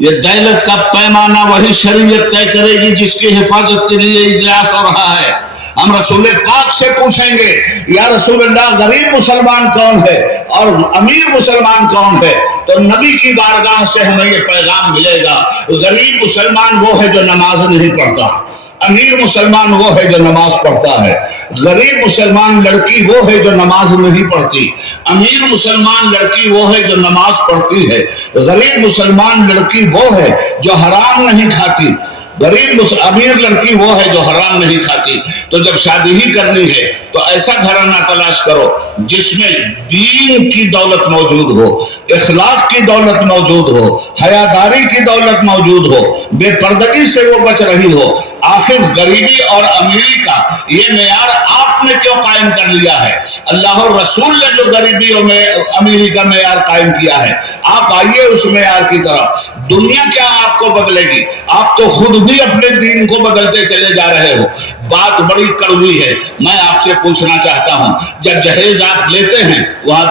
ये दौलत का पैमाना वही शरीयत तय करेगी जिसकी हिफाजत के लिए इजलास हो रहा है। हम रसूल पाक से पूछेंगे, या रसूलल्लाह गरीब मुसलमान कौन है और अमीर मुसलमान कौन है? तो नबी की बारगाह से हमें ये पैगाम मिलेगा, गरीब मुसलमान वो है जो नमाज नहीं पढ़ता, अमीर मुसलमान वो है जो नमाज पढ़ता है। गरीब मुसलमान लड़की वो है जो नमाज नहीं पढ़ती, अमीर मुसलमान लड़की वो है जो नमाज पढ़ती है। गरीब मुसलमान लड़की वो है जो हराम नहीं खाती, अमीर लड़की वो है जो हराम नहीं खाती। तो जब शादी ही करनी है तो ऐसा घराना तलाश करो जिसमें दीन की दौलत मौजूद हो, इखलाक की दौलत मौजूद हो, हयादारी की दौलत मौजूद हो, बेपर्दगी से वो बच रही हो। आखिर गरीबी और अमीरी का ये मेयार आपने क्यों कायम कर लिया है? अल्लाह और रसूल ने जो गरीबी और अमीरी का मेयार कायम किया है, आप आइए उस मेयार की तरफ। दुनिया क्या आपको बदलेगी? आप तो खुद भी अपने दीन को बदलते चले जा रहे हो। बात बड़ी कड़वी है। मैं आपसे पूछना चाहता हूं, जब जहेज आप लेते हैं, वहां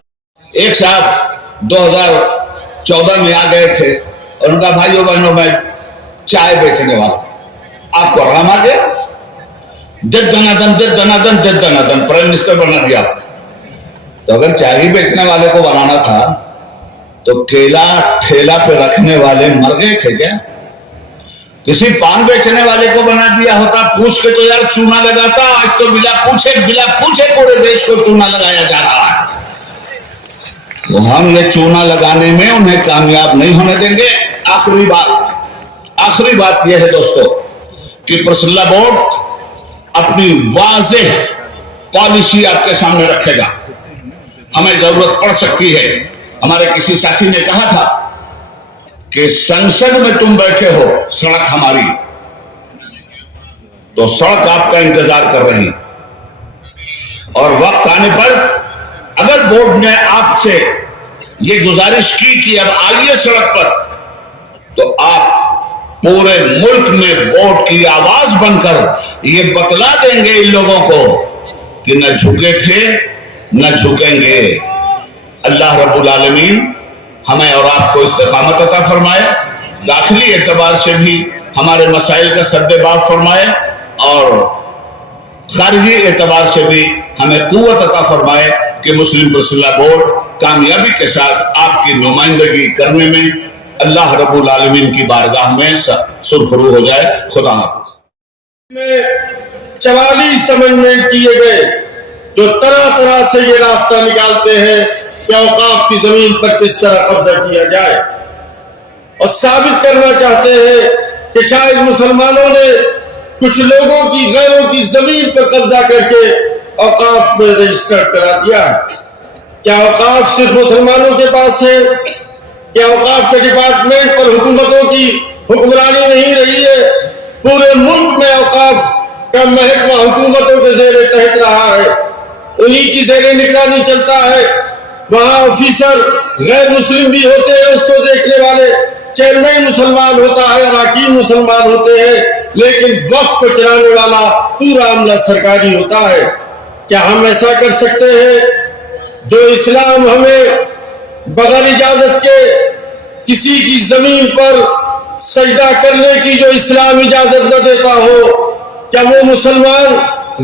एक साहब 2014 में आ गए थे और उनका भाइयों बहनों में चाय बेचने वाला, आपको आराम आ गया, दनादन प्राइम मिनिस्टर बना दिया। तो अगर चाय बेचने वाले को बनाना था तो केला ठेला पे रखने वाले मर गए थे क्या? किसी पान बेचने वाले को बना दिया होता, पूछ के तो यार चूना लगाता। आज तो बिना पूछे पूरे देश को चूना लगाया जा रहा है। तो हम ये चूना लगाने में उन्हें कामयाब नहीं होने देंगे। आखिरी बात यह है दोस्तों कि प्रसल्ला बोर्ड अपनी वाज़ेह पॉलिसी आपके सामने रखेगा। हमें जरूरत पड़ सकती है। हमारे किसी साथी ने कहा था कि संसद में तुम बैठे हो, सड़क हमारी। تو سڑک آپ کا انتظار کر رہی، اور وقت آنے پر اگر بورڈ نے آپ سے یہ گزارش کی کہ اب آئیے سڑک پر، تو آپ پورے ملک میں بورڈ کی آواز بن کر یہ بتلا دیں گے ان لوگوں کو کہ نہ جھکے تھے نہ جھکیں گے۔ اللہ رب العالمین ہمیں اور آپ کو استقامت عطا فرمائے، داخلی اعتبار سے بھی ہمارے مسائل کا سد باب فرمائے، اور خارجی اعتبار سے بھی ہمیں قوت عطا فرمائے کہ مسلم پرسنل لا بورڈ کامیابی کے ساتھ آپ کی نمائندگی کرنے میں اللہ رب العالمین کی بارگاہ میں سرخرو ہو جائے۔ خدا حافظ۔ 44 امنڈمنٹ کیے گئے جو طرح طرح سے یہ راستہ نکالتے ہیں کہ اوقاف کی زمین پر کس طرح قبضہ کیا جائے، اور ثابت کرنا چاہتے ہیں کہ شاید مسلمانوں نے کچھ لوگوں کی غیروں کی زمین پر قبضہ کر کے اوقاف میں رجسٹر کرا دیا۔ کیا اوقاف صرف مسلمانوں کے پاس ہے؟ کیا اوقاف کے ڈپارٹمنٹ پر حکومتوں کی حکمرانی نہیں رہی ہے؟ پورے ملک میں اوقاف کا محکمہ حکومتوں کے زیر تحت رہا ہے، انہی کی زیر نگرانی چلتا ہے۔ وہاں آفیسر غیر مسلم بھی ہوتے ہیں، اس کو دیکھنے والے، چیئرمین مسلمان ہوتا ہے، اراکین مسلمان ہوتے ہیں، لیکن وقت کو چلانے والا پورا عملہ سرکاری ہوتا ہے۔ کیا ہم ایسا کر سکتے ہیں؟ جو اسلام ہمیں بغیر اجازت کے کسی کی زمین پر سجدہ کرنے کی جو اسلام اجازت نہ دیتا ہو، کیا وہ مسلمان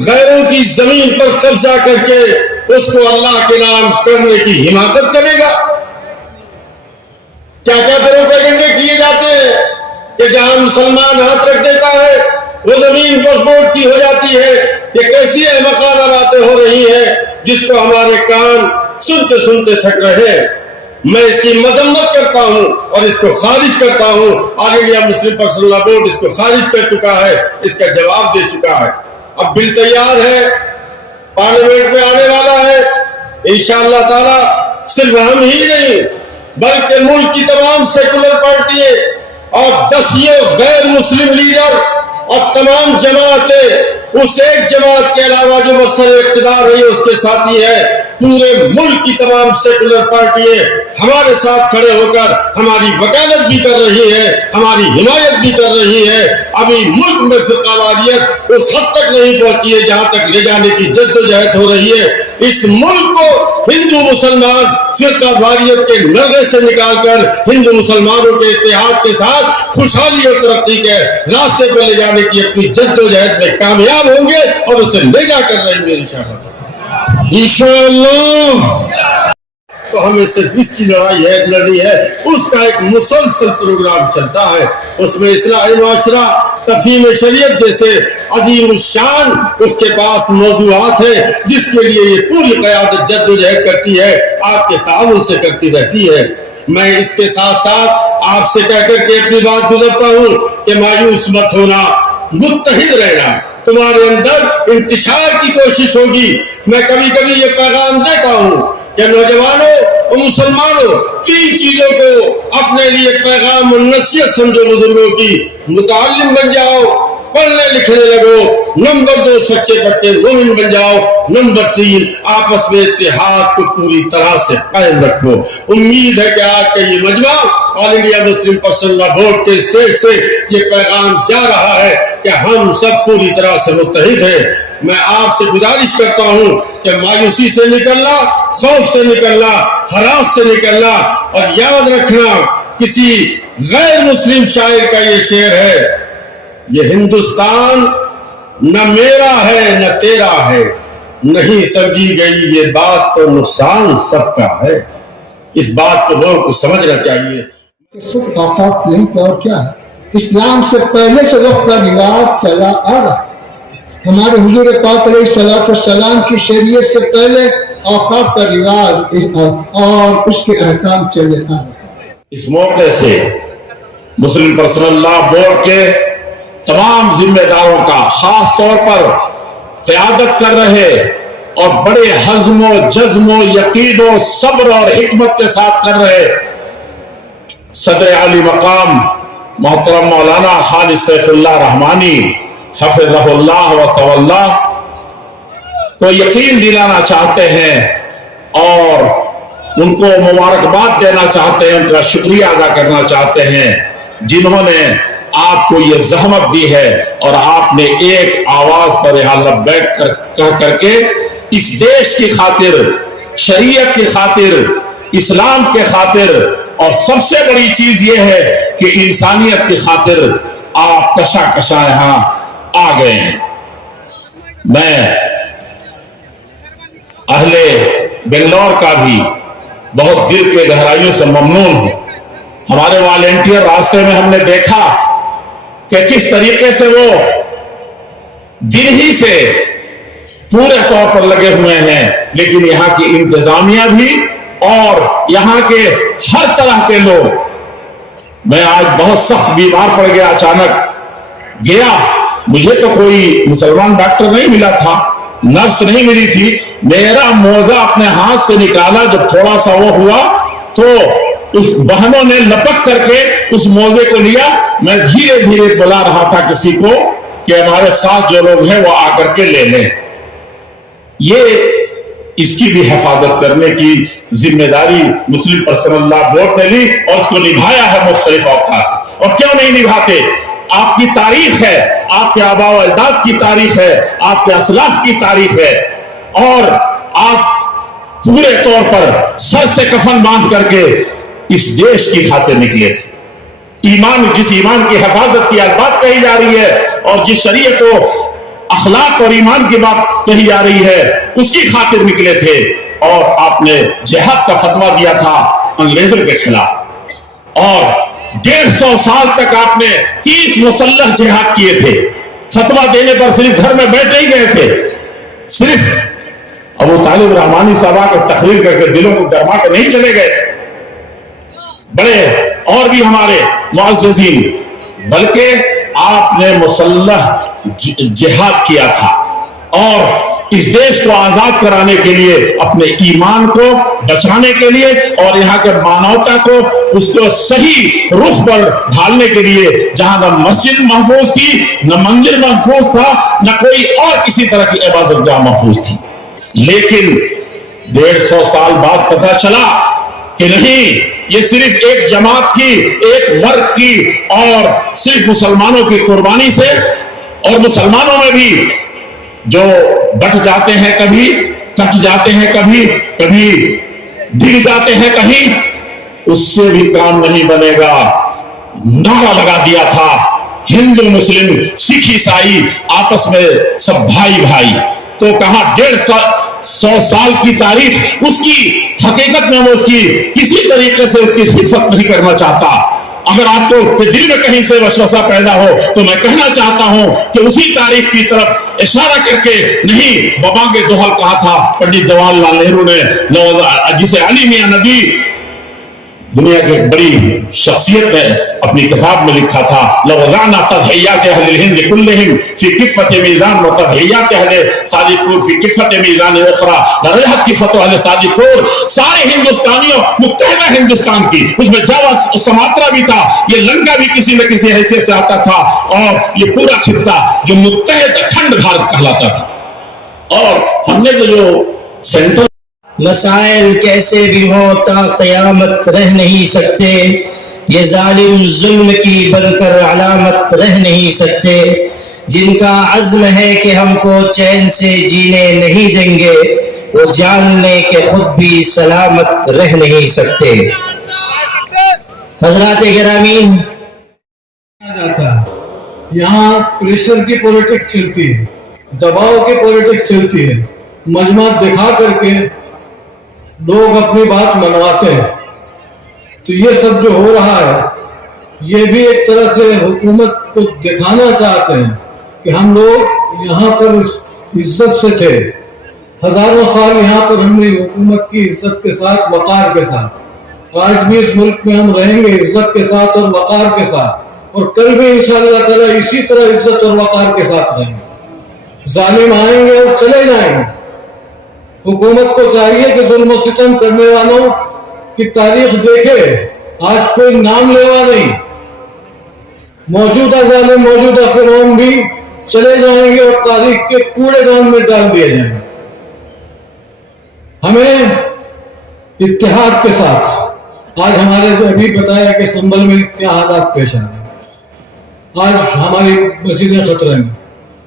غیروں کی زمین پر قبضہ کر کے اس کو اللہ کے نام کرنے کی حمایت کرے گا؟ کیا کیا پروپیگنڈے کیے جاتے ہیں کہ جہاں مسلمان ہاتھ رکھ دیتا ہے وہ زمین پر بورڈ کی ہو جاتی ہے۔ یہ کیسی احمقانہ باتیں ہو رہی ہیں جس کو ہمارے کان سنتے سنتے تھک رہے ہیں۔ میں اس کی مذمت کرتا ہوں اور اس کو خارج کرتا ہوں۔ آل انڈیا مسلم پرسنل لا بورڈ اس کو خارج کر چکا ہے، اس کا جواب دے چکا ہے۔ اب بل تیار ہے، پارلیمنٹ میں آنے والا ہے انشاءاللہ تعالی۔ صرف ہم ہی نہیں بلکہ ملک کی تمام سیکولر پارٹیاں اور 10 غیر مسلم لیڈر اور تمام جماعتیں، اس ایک جماعت کے علاوہ جو برسر اقتدار ہے اس کے ساتھی ہے، پورے ملک کی تمام سیکولر پارٹیاں ہمارے ساتھ کھڑے ہو کر ہماری وکالت بھی کر رہی ہے، ہماری حمایت بھی کر رہی ہے۔ ابھی ملک میں فرقہ واریت اس حد تک نہیں پہنچی ہے جہاں تک لے جانے کی جدوجہد ہو رہی ہے۔ اس ملک کو ہندو مسلمان فرقہ واریت کے نرغے سے نکال کر ہندو مسلمانوں کے اتحاد کے ساتھ خوشحالی اور ترقی کے راستے پر لے جانے کی اپنی جدوجہد میں کامیاب ہوں گے اور اسے لے جا کر رہیں گے انشاءاللہ۔ تو ہمیں صرف اس کی لڑائی ہے، اس کا ایک مسلسل پروگرام چلتا ہے، اس میں اصلاح معاشرہ، تفہیم شریعت جیسے عظیم الشان اس کے پاس موضوعات ہیں جس کے لیے یہ پوری قیادت جدوجہد کرتی ہے، آپ کے تعاون سے کرتی رہتی ہے۔ میں اس کے ساتھ ساتھ آپ سے کہہ کر کے اپنی بات گزرتا ہوں کہ مایوس مت ہونا، متحد رہنا، تمہارے اندر انتشار کی کوشش ہوگی۔ میں کبھی کبھی یہ پیغام دیتا ہوں کہ نوجوانوں اور مسلمانوں 3 چیزوں کو اپنے لیے پیغام اور نصیحت سمجھو بزرگوں کی۔ متعلم بن جاؤ، پڑھنے لکھنے لگو۔ نمبر 2 سچے پکے مومن بن جاؤ۔ نمبر 3 آپس میں اتحاد کو پوری طرح سے قائم رکھو۔ امید ہے کہ آج کا یہ مجمع آل انڈیا مسلم پرسنل لا بورڈ کے اسٹیج سے یہ پیغام جا رہا ہے کہ ہم سب پوری طرح سے متحد ہیں۔ میں آپ سے گزارش کرتا ہوں کہ مایوسی سے نکلنا، خوف سے نکلنا، ہراس سے نکلنا، اور یاد رکھنا کسی غیر مسلم شاعر کا یہ شعر ہے، یہ ہندوستان نہ میرا ہے نہ تیرا ہے، نہیں سمجھی گئی یہ بات تو نقصان سب کا ہے۔ اس بات کو لوگوں کو سمجھنا چاہیے۔ صرف اوقاف نہیں تو اور کیا ہے، اسلام سے پہلے سے وقت کا رواج چلا آ رہا ہے۔ ہمارے حضور پاک علیہ الصلوۃ والسلام کی شریعت سے پہلے اوقاف کا رواج اور اس کے احکام چلے آ رہے ہیں۔ اس موقع سے مسلم پرسنل لا بورڈ کے تمام ذمہ داروں کا خاص طور پر قیادت کر رہے اور بڑے حزم و جزم و یقین و صبر اور حکمت کے ساتھ کر رہے صدر عالی مقام محترم مولانا خالد سیف اللہ رحمانی हफ़िज़हुल्लाह व तवल्ला को यकीन दिलाना चाहते हैं और उनको मुबारकबाद देना चाहते हैं, उनका शुक्रिया अदा करना चाहते हैं जिन्होंने आपको ये जहमत दी है और आपने एक आवाज पर यहाँ लब्बैक कह करके इस देश की खातिर, शरीयत की खातिर, इस्लाम के खातिर और सबसे बड़ी चीज ये है कि इंसानियत की खातिर आप कशा कशा यहाँ आ गए हैं। मैं अहले बेंगलोर का भी बहुत दिल के गहराइयों से ममनून हूं। हमारे वॉलेंटियर रास्ते में हमने देखा कि किस तरीके से वो दिन ही से पूरे तौर पर लगे हुए हैं, लेकिन यहाँ की इंतजामिया भी और यहाँ के हर तरह के लोग। मैं आज बहुत सख्त बीमार पड़ गया, अचानक गया, मुझे तो कोई मुसलमान डॉक्टर नहीं मिला था, नर्स नहीं मिली थी। मेरा मोजा अपने हाथ से निकाला, जब थोड़ा सा वो हुआ तो उस बहनों ने लपक करके उस मोजे को लिया। मैं धीरे धीरे बुला रहा था किसी को कि हमारे साथ जो लोग हैं वो आकर के ले लें। ये इसकी भी हिफाजत करने की जिम्मेदारी मुस्लिम पर्सनल लॉ बोर्ड ने ली और उसको निभाया है मुख्तलिफ औकात से। और क्यों नहीं निभाते? आपकी तारीख है, आपके आबा व अजदाद की तारीख है, आपके असलाफ की तारीख है और आप पूरे तौर पर सर से कफन बांध करके इस देश की खातिर निकले थे। ईमान, जिस ईमान की हिफाजत की बात कही जा रही है और जिस शरीयत व अखलाक और ईमान की बात कही जा रही है, उसकी खातिर निकले थे। और आपने जिहाद का फतवा दिया था अंग्रेजों के खिलाफ और 150 साल तक आपने 30 मुसल्लह जिहाद किए थे। फतवा देने पर सिर्फ घर में बैठ नहीं गए थे, सिर्फ अबू तालिब रहमानी साहब के तकरीर करके दिलों को गरमा कर नहीं चले गए थे बड़े और भी हमारे मुअज़्ज़िज़ीन, बल्कि आपने मुसल्लह जिहाद किया था और इस देश को आजाद कराने के लिए, अपने ईमान को बचाने के लिए और यहाँ के मानवता को उसको सही रुख पर ढालने के लिए, जहां न मस्जिद महफूज थी, न मंदिर महफूज था, न कोई और किसी तरह की इबादतगाह महफूज थी। लेकिन 150 साल बाद पता चला कि नहीं, ये सिर्फ एक जमात की, एक वर्ग की और सिर्फ मुसलमानों की कुर्बानी से, और मुसलमानों में भी जो बट जाते हैं, कभी कट जाते हैं, कभी गिर जाते हैं कहीं, उससे भी काम नहीं बनेगा। नारा लगा दिया था, हिंदू मुस्लिम सिख ईसाई आपस में सब भाई भाई। तो कहा 150 साल की तारीख, उसकी हकीकत में मैं उसकी किसी तरीके से उसकी सिफत नहीं करना चाहता। अगर आपको दिल में कहीं से वसवसा पैदा हो तो मैं कहना चाहता हूं कि उसी तारीख की तरफ इशारा करके, नहीं, बाबा के दोहल कहा था पंडित जवाहरलाल नेहरू ने, जिसे अली मियां नदी दुनिया की बड़ी शख्सियत ने अपनी किताब में लिखा था, लवज़अना तज़हियात अहलिल हिंद कुल्लिहिम फी किफ़्फ़त मीज़ान व तज़हियात अहले सादिक़ूर फी किफ़्फ़त मीज़ान उख़रा लरहत किफ़्फ़त अहले सादिक़ूर। सारे हिंदुस्तानियों, मुत्तहिदा हिंदुस्तान की, उसमें जावा सुमात्रा भी था, ये लंका भी किसी न किसी हैसियत से आता था और ये पूरा खित्ता जो मुत्तहिद अखंड भारत कहलाता था। और हमने तो जो सेंट्रल मसाइल कैसे भी हों ता क़यामत रह नहीं सकते, ये जालिम जुल्म की बनकर अलामत रह नहीं सकते। जिनका अज़्म है कि हमको चैन से जीने नहीं देंगे, वो जान लें कि खुद भी सलामत रह नहीं सकते। हज़रात गिरामीन, जाता है यहाँ प्रेशर की पॉलिटिक्स चलती है, दबाव की पॉलिटिक्स चलती है, मजमा दिखा करके लोग अपनी बात मनवाते हैं। तो ये सब जो हो रहा है, ये भी एक तरह से हुकूमत को दिखाना चाहते हैं कि हम लोग यहाँ पर इज्जत से थे, हजारों साल यहाँ पर हमने हुकूमत की इज्जत के साथ, वकार के साथ, आज भी इस मुल्क में हम रहेंगे इज्जत के साथ और वकार के साथ, और कल भी इंशाअल्लाह ताला इसी तरह इज्जत और वकार के साथ रहेंगे। जालिम आएंगे और चले जाएंगे। हुकूमत को चाहिए कि जुल्म सितम करने वालों की तारीख देखे। आज कोई नाम लेवा नहीं, मौजूदा जालिम, मौजूदा फिरौन भी चले जाएंगे और तारीख के कूड़ेदान में डाल दिए जाएंगे। हमें इत्तेहाद के साथ आज हमारे जो अभी बताया कि संभल में क्या हालात पेश आ रहे हैं, आज हमारी मस्जिदें खतरे में,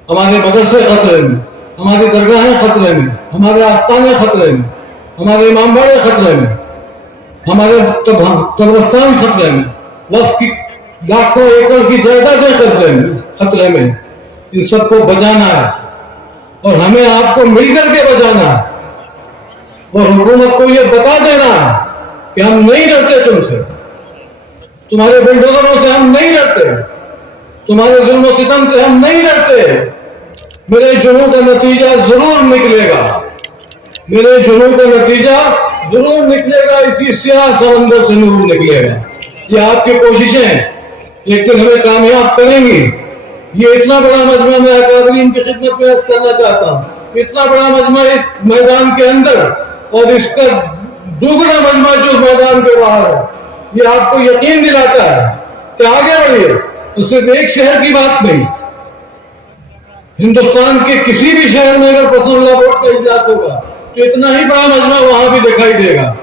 हमारे मदरसे खतरे में, हमारी दरगाहें खतरे में, हमारे आस्थाने खतरे में, हमारे इमाम बाड़े खतरे में, हमारे कब्रिस्तान खतरे में, वक्फ की लाखों एकड़ की जायदादें खतरे में। इन सबको बचाना है और हमें आपको मिलकर के बचाना है और हुकूमत को ये बता देना है कि हम नहीं डरते तुमसे, तुम्हारे बुलडोजरों से हम नहीं डरते, तुम्हारे जुल्म सितम से हम नहीं डरते। मेरे जुनून का नतीजा जरूर निकलेगा, मेरे जुनून का नतीजा जरूर निकलेगा, इसी स्याह समंदर से नूर निकलेगा। ये आपकी कोशिशें एक दिन हमें कामयाब करेंगी। ये इतना बड़ा मजमा मैं अकाबरीन की खिदमत में अर्ज करना चाहता हूँ, इतना बड़ा मजमा इस मैदान के अंदर और इसका दोगुना मजमा जो मैदान के बाहर है, ये आपको यकीन दिलाता है कि आगे बढ़िए। तो सिर्फ एक शहर की बात नहीं, हिंदुस्तान के किसी भी शहर में अगर पर्सनल बोर्ड का इजलास होगा तो इतना ही बड़ा मजमा वहां भी दिखाई देगा।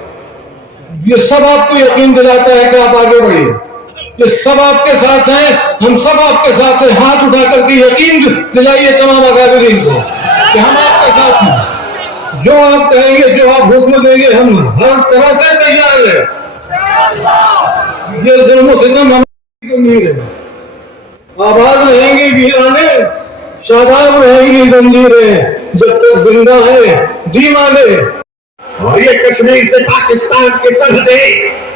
ये सब आपको यकीन दिलाता है कि आप आगे बढ़िए। ये सब आपके साथ हैं, हम सब आपके साथ हैं। हाथ उठा करके यकीन दिलाइए तमाम अकाबरीन को कि हम आपके साथ हैं। जो आप कहेंगे, जो आप हुक्म देंगे, हम हर तरह से तैयार हैं। ये जुल्म सितम हमारी जमीर है, आबाद रहेंगी वीराने, शादाब रहेंगी जंजीरें, जब तक जिंदा है दीवाने। और ये कश्मीर से पाकिस्तान की सरहदें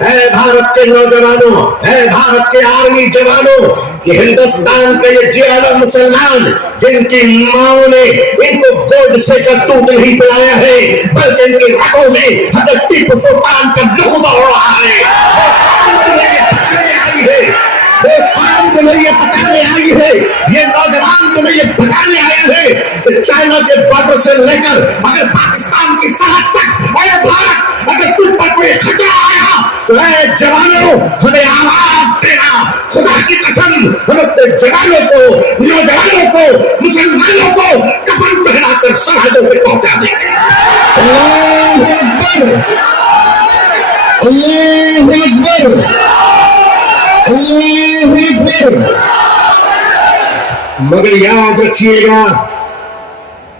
है भारत के नौजवानों, है भारत के आर्मी जवानों, कि हिंदुस्तान के ये जियाला मुसलमान जिनकी माओ ने इनको गोद से करतूत नहीं पिलाया है, बल्कि इनकी रगों में हजरत टीपू सुल्तान का लहू दौड़ रहा है। वो काम तुम्हें ये बताने आई है, ये नौजवान तुम्हें ये बताने आया है कि चाइना के बॉर्डर से लेकर अगर पाकिस्तान की सरहद तक, अरे भारत अगर तुझ पर कोई खतरा आया तो ऐ जवानों हमें आवाज देना। खुदा की कसम हम अपने जवानों को, नौजवानों को, मुसलमानों को कफन पहनाकर सरहदों पे पहुंचा देंगे। अल्लाहू अकबर, अल्लाहू अकबर, मगर याद रखिएगा,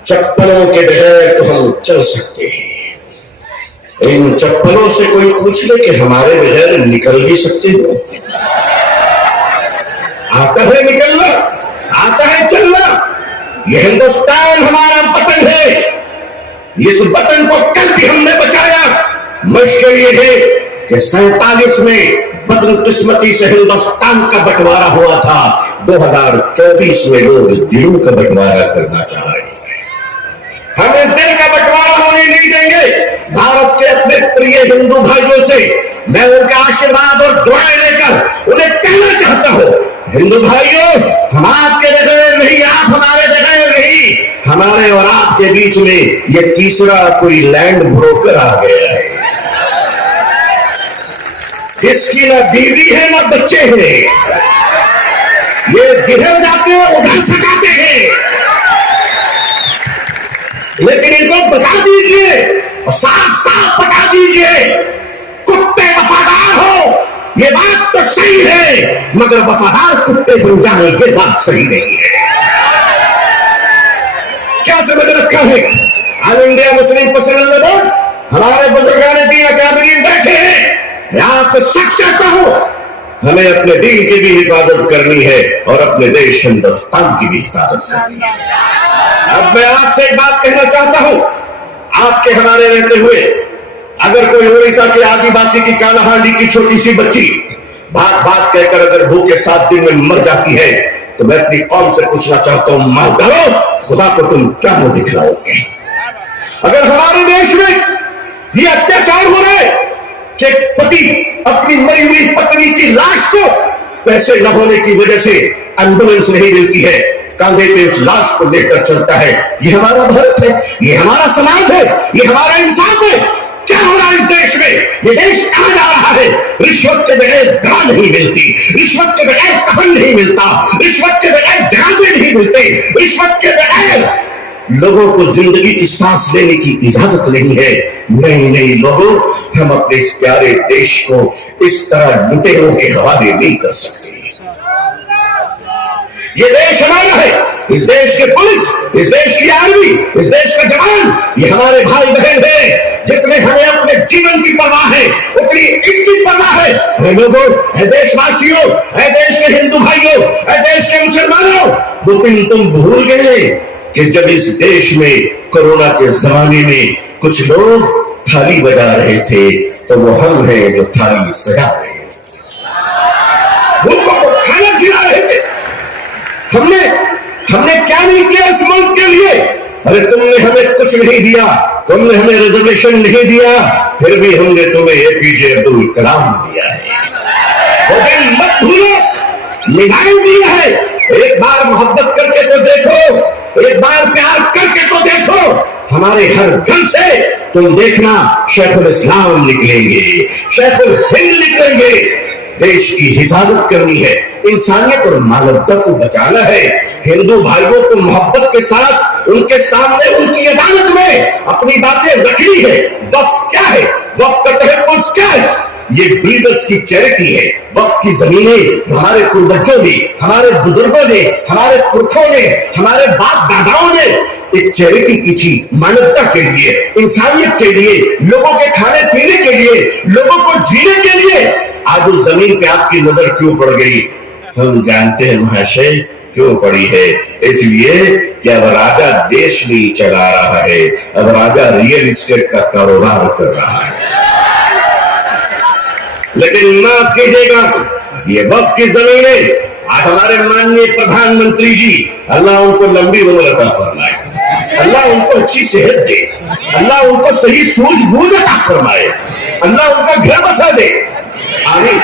चप्पलों के बगैर तो हम चल सकते हैं। इन चप्पलों से कोई पूछ ले कि हमारे बगैर निकल भी सकते हो? आता है निकलना, आता है चलना। ये हिंदुस्तान हमारा वतन है, इस वतन को कल भी हमने बचाया। मुश्किल ये है कि 47 में बदकिस्मती से हिंदुस्तान का बंटवारा हुआ था, 2024 में लोग दिलों का बंटवारा करना चाह रहे हैं। हम इस दिल का बंटवारा होने नहीं देंगे। भारत के अपने प्रिय हिंदू भाइयों से मैं उनका आशीर्वाद और दुआएं लेकर उन्हें कहना चाहता हूं, हिंदू भाइयों, हम आपके बगैर नहीं, आप हमारे बगैर नहीं। हमारे और आपके बीच में ये तीसरा कोई लैंड ब्रोकर आ गया है, जिसकी ना बीवी है ना बच्चे हैं। ये जिधर जाते हैं उधर सकाते हैं। लेकिन इनको बता दीजिए और साफ साफ बता दीजिए, कुत्ते वफादार हो ये बात तो सही है, मगर वफादार कुत्ते बन जाए ये बात सही नहीं है। क्या समझ रखा है? All India Muslim personal board, हमारे बुजुर्गान दीन अकाबरीन बैठे हैं। मैं आपसे सच कहता हूं, हमें अपने दीन की भी हिफाजत करनी है और अपने देश हिंदुस्तान की भी हिफाजत करनी है। अब मैं आपसे एक बात कहना चाहता हूं, आपके हमारे रहते हुए अगर कोई उड़ीसा के आदिवासी की कालाहांडी की छोटी सी बच्ची बात बात कहकर अगर भूखे 7 दिन में मर जाती है, तो मैं अपनी कौम से पूछना चाहता हूं, मालदारों, खुदा को तुम क्या मुंह दिखलाओगे? अगर हमारे देश में ये अत्याचार हो रहा है कि पति अपनी मरी हुई पत्नी की लाश को पैसे न होने की वजह से एम्बुलेंस नहीं मिलती है, कांधे पे उस लाश को लेकर चलता है, ये हमारा भारत है, ये हमारा समाज है, ये हमारा इंसाफ है। क्या हो रहा है इस देश में? ये देश कहां जा रहा है? रिश्वत के बगैर दवा नहीं मिलती, रिश्वत के बगैर कफन नहीं मिलता, रिश्वत के बगैर जनाजे नहीं मिलते, रिश्वत के बगैर लोगों को जिंदगी की सांस लेने की इजाजत नहीं है। नहीं लोगों, हम अपने इस प्यारे देश को इस तरह लुटेरों के हवाले नहीं कर सकते। ये देश हमारा है, इस देश के पुलिस, इस देश की आर्मी, इस देश का जवान, ये हमारे भाई बहन है। जितने हमें अपने जीवन की परवाह है उतनी इनकी परवाह है। हे लोगों, हे देशवासियों, हे देश के हिंदू भाइयों, हे देश के मुसलमानों, वो दिन तुम भूल गए कि जब इस देश में कोरोना के जमाने में कुछ लोग थाली बजा रहे थे तो वो हम हैं जो थाली सजा रहे थे, भूखों को खाना खिला रहे थे। हमने क्या नहीं किया इस मुल्क के लिए? अरे तुमने हमें कुछ नहीं दिया, तुमने हमें रिजर्वेशन नहीं दिया, फिर भी हमने तुम्हें एपीजे अब्दुल कलाम दिया है। वो दिन मत भूलो, मिसाइल दिया है। एक बार मोहब्बत करके तो देखो, एक बार प्यार करके तो देखो। हमारे हर घर से तुम देखना शेखुल इस्लाम निकलेंगे, शेखुल हिंद निकलेंगे। देश की हिफाजत करनी है, इंसानियत और मानवता को बचाना है। हिंदू भाइयों को मोहब्बत के साथ उनके सामने उनकी अदालत में अपनी बातें रखनी है। वक्फ क्या है? वक्फ का तहफ़्फ़ुज़ क्या है? ये बिल्डर्स की चैरिटी है। वक्त की जमीनें हमारे पूर्वजों ने, हमारे बुजुर्गों ने, हमारे पुरखों ने, हमारे बाप दादाओं ने एक चैरिटी की थी, मानवता के लिए, इंसानियत के लिए, लोगों के खाने पीने के लिए, लोगों को जीने के लिए। आज उस जमीन पे आपकी नजर क्यों पड़ गई? हम जानते हैं महाशय क्यों पड़ी है। इसलिए कि अब राजा देश नहीं चला रहा है, अब राजा रियल एस्टेट का कारोबार कर रहा है। लेकिन माफ कीजिएगा, ये वक्फ की जमीनें आज हमारे माननीय प्रधानमंत्री जी, अल्लाह उनको लंबी उम्र अता फरमाए, अल्लाह उनको अच्छी सेहत दे, अल्लाह उनको सही सूझबूझ अता फरमाए, अल्लाह उनका घर बसा दे। आमीन।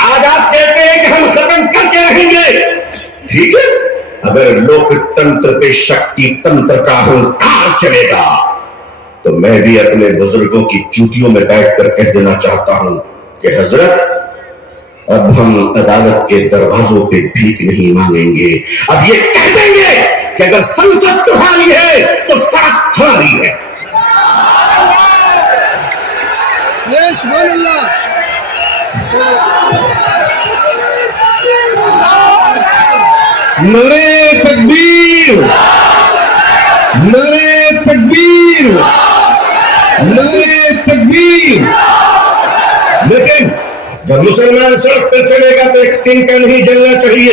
आज आप कहते हैं कि हम खत्म करके रहेंगे, ठीक है। अगर लोकतंत्र पे शक्ति तंत्र का अहंकार चलेगा तो मैं भी अपने बुजुर्गों की चूटियों में बैठकर कह देना चाहता हूं कि हजरत, अब हम अदालत के दरवाजों पे भीख नहीं मांगेंगे। अब ये कह देंगे कि अगर संसद तुम्हारी है तो सड़क हमारी है। नारे तकबीर, नारे तकबीर, नारे तकबीर। लेकिन जब मुसलमान सड़क पर चलेगा तो एक तिनका नहीं जलना चाहिए।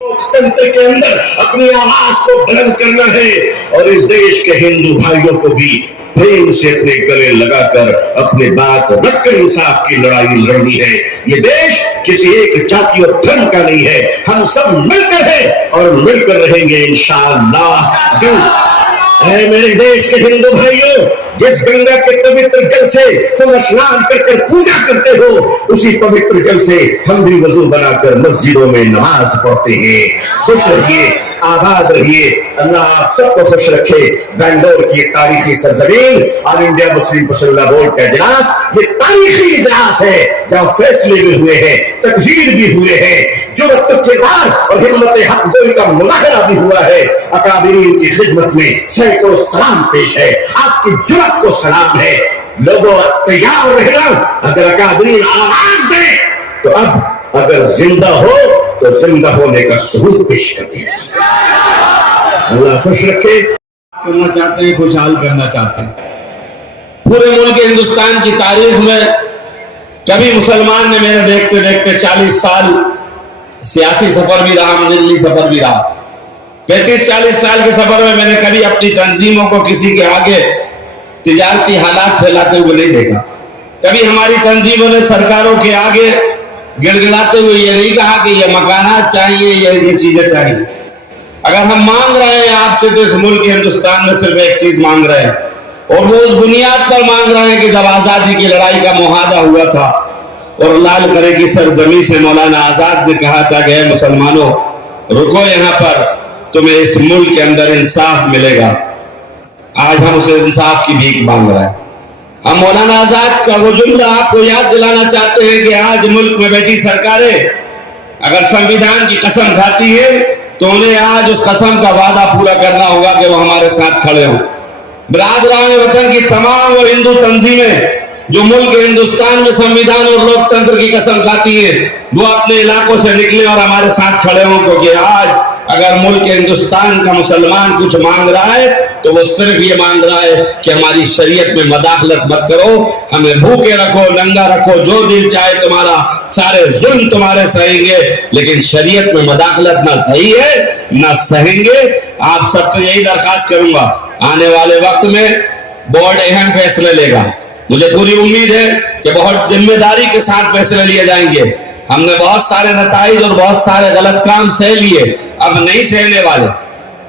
लोकतंत्र के अंदर अपनी आवाज को बुलंद करना है और इस देश के हिंदू भाइयों को भी प्रेम से अपने गले लगाकर अपने बात रखकर इंसाफ की लड़ाई लड़नी है। ये देश किसी एक जाति और धर्म का नहीं है, हम सब मिलकर हैं और मिलकर रहेंगे इंशाअल्लाह। ऐ मेरे देश के हिंदू भाइयों, जिस गंगा के पवित्र जल से तुम स्नान कर पूजा करते हो, उसी पवित्र जल से हम भी वजू बनाकर मस्जिदों में नमाज पढ़ते हैं। खुश रहिए, आबाद रहिए, अल्लाह आप सबको खुश रखे। बैंगलोर की तारीखी सरजमीन ऑल इंडिया मुस्लिम मुसल्ला बोर्ड का इजलास, ये तारीखी इजलास है जहाँ फैसले भी हुए हैं, तकदीर भी हुए हैं, जुर्रत किरदार और हिम्मत हक गोई का मुजाहरा भी हुआ है। अकाबिरीन की खिदमत में सैकड़ों सलाम पेश है, आपकी जुर्रत को सलाम है। लोगों तैयार रहना, अगर अकाबिरीन आवाज दे तो अब अगर जिंदा हो तो जिंदा होने का सबूत पेश करते हैं। अल्लाह खुश रखे। करना चाहते हैं, खुशहाल करना चाहते हैं। पूरे मुल्क हिंदुस्तान की तारीख में कभी मुसलमान ने मेरे देखते देखते 40 साल सियासी सफर भी रहा, मंजिली सफर भी रहा। 35-40 साल के सफर में मैंने कभी अपनी तंजीमों को किसी के आगे तिजारती हालात फैलाते हुए नहीं देखा। कभी हमारी तंजीमों ने सरकारों के आगे गिड़गिड़ाते हुए ये नहीं कहा कि ये मकानात चाहिए, ये चीजें चाहिए। अगर हम मांग रहे हैं आपसे तो इस मुल्क हिंदुस्तान में सिर्फ एक चीज मांग रहे हैं, और वो उस बुनियाद पर मांग रहे हैं कि जब आजादी की लड़ाई का मुहादा हुआ था और लाल किले की सरजमी से मौलाना आजाद ने कहा था कि मुसलमानों रुको, यहाँ पर तुम्हें इस मुल्क के अंदर इंसाफ मिलेगा। आज हम उसे इंसाफ की भीख मांग रहे हैं। हम मौलाना आजाद का वो जुमला आपको याद दिलाना चाहते हैं कि आज मुल्क में बैठी सरकारें अगर संविधान की कसम खाती है तो उन्हें आज उस कसम का वादा पूरा करना होगा कि वो हमारे साथ खड़े हों। बिरादरान वतन की तमाम वो हिंदू तंजीमें जो मुल्क हिंदुस्तान में संविधान और लोकतंत्र की कसम खाती है, वो अपने इलाकों से निकले और हमारे साथ खड़े हों, क्योंकि आज अगर मुल्क हिंदुस्तान का मुसलमान कुछ मांग रहा है तो वो सिर्फ ये मांग रहा है कि हमारी शरीयत में मदाखलत मत करो, हमें भूखे रखो, नंगा रखो, जो दिल चाहे तुम्हारा, सारे जुल्म तुम्हारे सहेंगे, लेकिन शरीयत में मदाखलत ना सही है ना सहेंगे। आप सब तो यही दरखास्त करूंगा, आने वाले वक्त में बोर्ड अहम फैसले लेगा। मुझे पूरी उम्मीद है कि बहुत जिम्मेदारी के साथ फैसले लिए जाएंगे। हमने बहुत सारे नताइज और बहुत सारे गलत काम सह लिए, अब नहीं सहने वाले।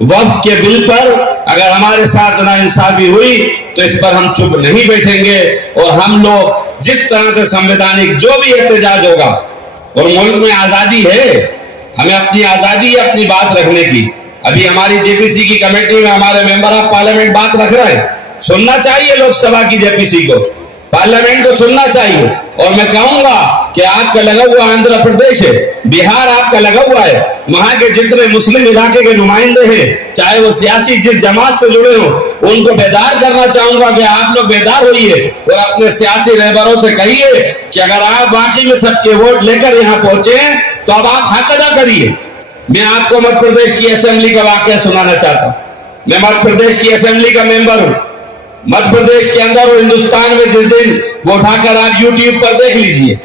वक्फ के बिल पर अगर हमारे साथ नाइंसाफी हुई तो इस पर हम चुप नहीं बैठेंगे और हम लोग जिस तरह से संवैधानिक जो भी एहतजाज होगा, और मुल्क में आजादी है, हमें अपनी आजादी है अपनी बात रखने की। अभी हमारी जेपीसी की कमेटी में हमारे मेंबर ऑफ पार्लियामेंट बात रख रहे हैं, सुनना चाहिए लोकसभा की जेपीसी को, पार्लियामेंट को सुनना चाहिए। और मैं कहूंगा कि आपका लगा हुआ आंध्र प्रदेश है, बिहार आपका लगा हुआ है, वहां के जितने मुस्लिम इलाके के नुमाइंदे हैं, चाहे वो सियासी जिस जमात से जुड़े हो, उनको बेदार करना चाहूंगा कि आप लोग बेदार होइए और अपने सियासी रहबरों से कहिए कि अगर आप वाकई में सबके वोट लेकर यहाँ पहुंचे हैं तो अब आप हक अदा करिए। मैं आपको मध्य प्रदेश की असेंबली का वाकया सुनाना चाहता हूँ। मैं मध्य प्रदेश की असेंबली का मेंबर हूँ। मध्य प्रदेश के अंदर और हिंदुस्तान में जिस दिन वो उठाकर आप यूट्यूब पर देख लीजिए,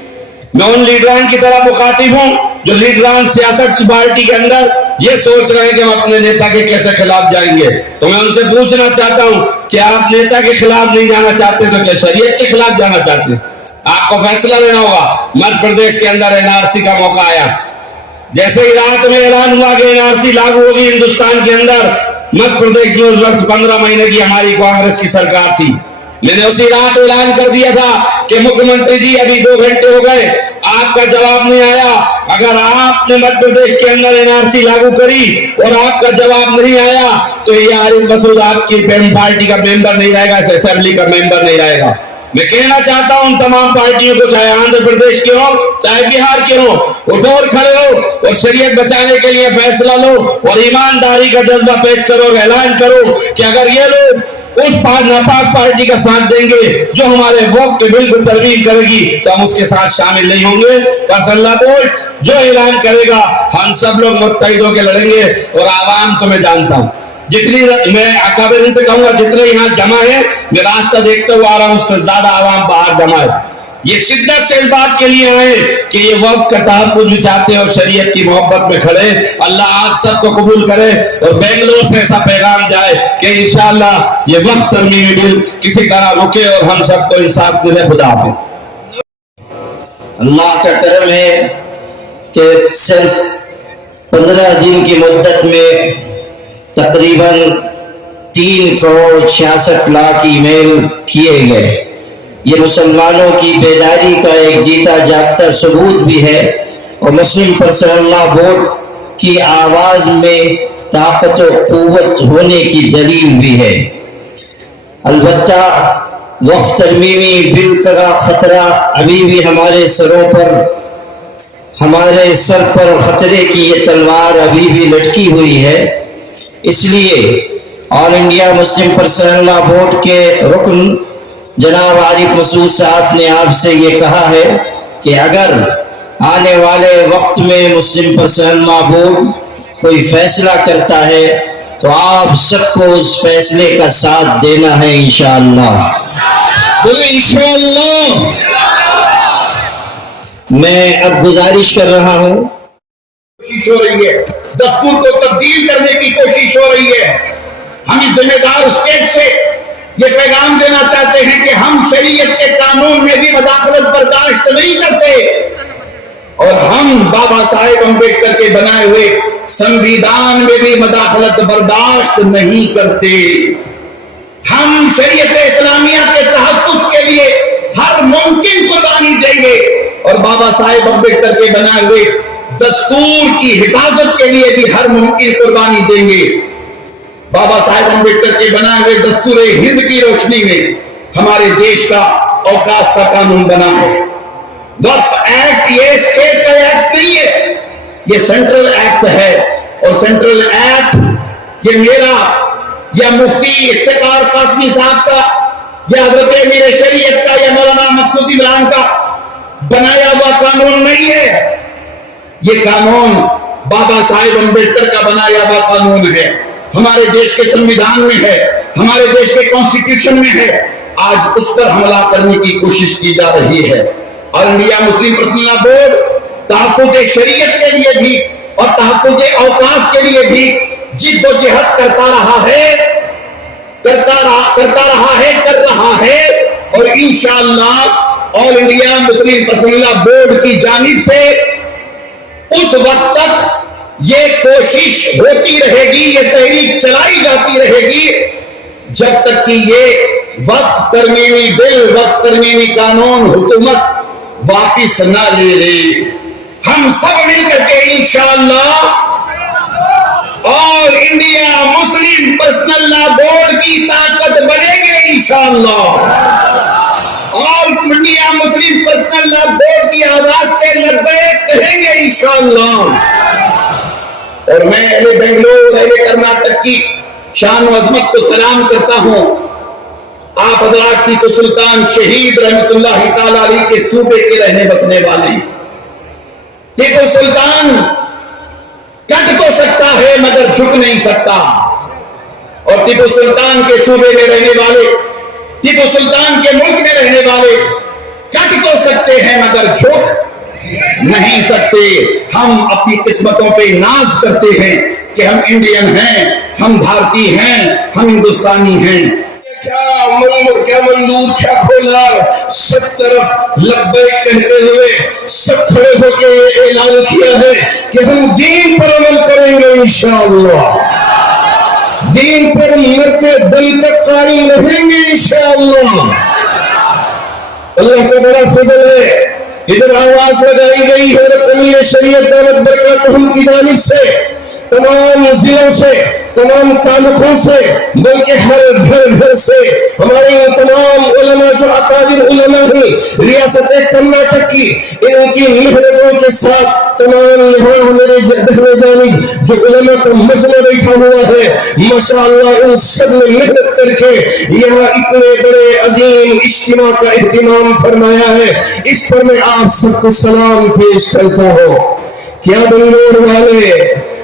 मैं उन लीडरान की तरह मुखातिब हूं जो लीडरान सियासत की पार्टी के अंदर ये सोच रहे हैं कि हम अपने नेता के कैसे खिलाफ जाएंगे। तो मैं उनसे पूछना चाहता हूं कि आप नेता के खिलाफ नहीं जाना चाहते तो क्या शरीयत के खिलाफ जाना चाहते हैं? आपको फैसला लेना होगा। मध्य प्रदेश के अंदर एनआरसी का मौका आया, जैसे ही रात में ऐलान हुआ कि एनआरसी लागू होगी हिंदुस्तान के अंदर, मध्य प्रदेश में उस वक्त 15 महीने की हमारी कांग्रेस की सरकार थी, मैंने उसी रात ऐलान कर दिया था कि मुख्यमंत्री जी अभी 2 घंटे हो गए, आपका जवाब नहीं आया। अगर आपने मध्य प्रदेश के अंदर एनआरसी लागू करी और आपका जवाब नहीं आया तो ये आरिफ मसूद आपकी पार्टी का मेंबर नहीं रहेगा, इस असेंबली का मेंबर नहीं रहेगा। मैं कहना चाहता हूं उन तमाम पार्टियों को, चाहे आंध्र प्रदेश के हो चाहे बिहार के हो, उठो और खड़े हो और शरीयत बचाने के लिए फैसला लो और ईमानदारी का जज्बा पेश करो और ऐलान करो कि अगर ये लोग उस नापाक पार्टी का साथ देंगे जो हमारे वोट के बिल को तरमीम करेगी तो हम उसके साथ शामिल नहीं होंगे। बस अल्लाह बोल जो ऐलान करेगा हम सब लोग मुत्तहिद होकर लड़ेंगे। और आवाम तो मैं जानता हूं, जितनी मैं अकाबिरीन से कहूंगा जितने यहाँ जमा है, मैं रास्ता देखते हुए आ रहा हूं, उससे ज्यादा आवाम बाहर जमा है। ये शिद्दत से इस बात के लिए आए कि ये वक्त का तहफ़्फ़ुज़ भी चाहते हैं और शरीयत की मोहब्बत में खड़े। अल्लाह आप सबको कबूल करे और बेंगलोर से ऐसा पैगाम जाए कि इंशाअल्लाह ये वक्त तरमीमी बिल किसी तरह रुके और हम सबको इंसाफ मिले। खुदा हाफ़िज़। अल्लाह का करम है कि सिर्फ 15 दिन की मुद्दत में तकरीबन 3 करोड़ 66 लाख ईमेल किए गए। ये मुसलमानों की बेदारी का एक जीता जागता सबूत भी है और मुस्लिम पर्सनल बोर्ड की आवाज में ताकत और कुव्वत होने की दलील भी है। अलबत्ता वक्फ तरमीमी बिल का खतरा अभी भी हमारे सर पर खतरे की ये तलवार अभी भी लटकी हुई है। इसलिए all India Muslim personal board के रुकन जनाब आरिफ मसूद साहब ने आपसे ये कहा है कि अगर आने वाले वक्त में मुस्लिम पर्सनल बोर्ड कोई फैसला करता है तो आप सबको उस फैसले का साथ देना है इंशाअल्लाह। बोलो इंशाअल्लाह। मैं अब गुजारिश कर रहा हूँ, कोशिश हो रही है, दस्तूर को तब्दील करने की कोशिश हो रही है। हम इस जिम्मेदार स्टेट से ये पैगाम देना चाहते हैं कि हम शरीयत के कानून में भी मदाखलत बर्दाश्त नहीं करते और हम बाबा साहेब अम्बेडकर के बनाए हुए संविधान में भी मदाखलत बर्दाश्त नहीं करते। हम शरीयत इस्लामिया के तहफ़्फ़ुज़ के लिए हर मुमकिन कुर्बानी देंगे और बाबा साहेब अम्बेडकर के बनाए हुए दस्तूर की हिफाजत के लिए भी हर मुमकिन कुर्बानी देंगे। بابا صاحب امبیڈکر کے بنائے ہوئے دستور ہند کی روشنی میں ہمارے دیش کا اوقاف کا قانون بنا ہے. وقف ایکٹ یہ اسٹیٹ کا ایکٹ نہیں ہے, یہ سینٹرل ایکٹ ہے. اور سینٹرل ایکٹ یہ میرا یا مفتی افتخار قاسمی صاحب کا یا حضرت امیر شریعت کا یا مولانا مقصود عمران کا بنایا ہوا قانون نہیں ہے. یہ قانون بابا صاحب امبیڈکر کا بنایا ہوا قانون ہے, ہمارے دیش کے سنویدھان میں ہے, ہمارے دیش کے کانسٹیٹیوشن میں ہے. آج اس پر حملہ کرنے کی کوشش کی جا رہی ہے. اور انڈیا مسلم پرسنل لا بورڈ تحفظ شریعت کے لیے بھی اور تحفظ اوقاف کے لیے بھی جد و جہد کرتا رہا ہے اور انشاءاللہ آل انڈیا مسلم پرسنل لا بورڈ کی جانب سے اس وقت تک یہ کوشش ہوتی رہے گی, یہ تحریک چلائی جاتی رہے گی جب تک کہ یہ وقف ترمیمی بل, وقف ترمیمی قانون حکومت واپس نہ لے لے. ہم سب مل کر کے انشاءاللہ اور انڈیا مسلم پرسنل لا بورڈ کی طاقت بنے گے انشاءاللہ. اور انڈیا مسلم پرسنل لا بورڈ کی آواز پہ لبیک کہیں گے انشاءاللہ. اور میں اہل بنگلور, اہل کرناٹک کی شان و عظمت کو سلام کرتا ہوں. آپ حضرات ٹیپو سلطان شہید رحمت اللہ تعالی علیہ کے صوبے کے رہنے بسنے والے. ٹیپو سلطان کٹ تو سکتا ہے مگر جھک نہیں سکتا. اور ٹیپو سلطان کے صوبے میں رہنے والے, ٹیپو سلطان کے ملک میں رہنے والے کٹ تو سکتے ہیں مگر جھک نہیں سکتے. ہم اپنی قسمتوں پہ ناز کرتے ہیں کہ ہم انڈین ہیں, ہم بھارتی ہیں, ہم ہندوستانی ہیں. کیا منور, کیا منظور, کیا کھولا, سب طرف لبیک کہتے ہوئے سب کھڑے ہو کے اعلان کیا ہے کہ ہم دین پر عمل کریں گے انشاءاللہ, دین پر مرتے دم تک قائم رہیں گے انشاءاللہ. اللہ کا بڑا فضل ہے کہ جب آواز لگائی گئی حضرت امیر شریعت دامت برکاتہم کی جانب سے تمام ضلعوں سے, تمام تعلقوں سے, بلکہ ہر گھر سے ہمارے تمام علماء جو اکابر علماء ہیں ریاست کرناٹک کی, ان کی محنتوں کے ساتھ تمام یہاں میرے دہنے جانب جو علماء کا مجمع بیٹھا ہوا ہے, ماشاءاللہ ان سب نے محنت کر کے یہاں اتنے بڑے عظیم اجتماع کا اہتمام فرمایا ہے. اس پر میں آپ سب کو سلام پیش کرتا ہوں. کیا بنگلور والے,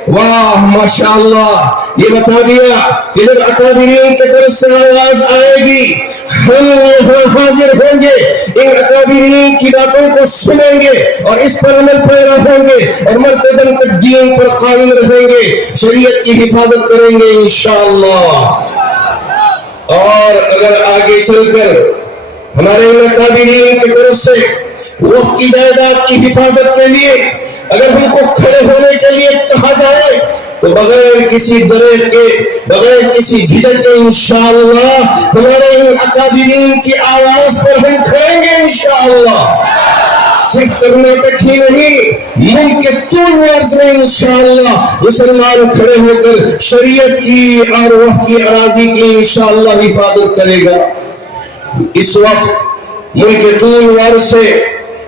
واہ ماشاءاللہ, یہ بتا دیا کہ جب اکابرین کی طرف سے آواز آئے گی ہم یہاں حاضر ہوں گے, ان اکابرین کی باتوں کو سنیں گے اور اس پر عمل پیرا ہوں گے اور مرتے دم تک دین پر قائم رہیں گے, شریعت کی حفاظت کریں گے انشاءاللہ. اور اگر آگے چل کر ہمارے ان اکابرین کی طرف سے وقف کی جائیداد کی حفاظت کے لیے اگر ہم کو کھڑے ہونے کے لیے کہا جائے تو بغیر کسی ڈر کے, بغیر کسی جھجک کے انشاءاللہ ہمارے ان اکابرین کی آواز پر ہم کھڑیں گے انشاءاللہ. صرف کرناٹک ہی نہیں, ملک کے طول و عرض میں انشاءاللہ مسلمان کھڑے ہو کر شریعت کی اور وقف کی اراضی کی انشاءاللہ حفاظت کرے گا. اس وقت ملک کے طول و عرض سے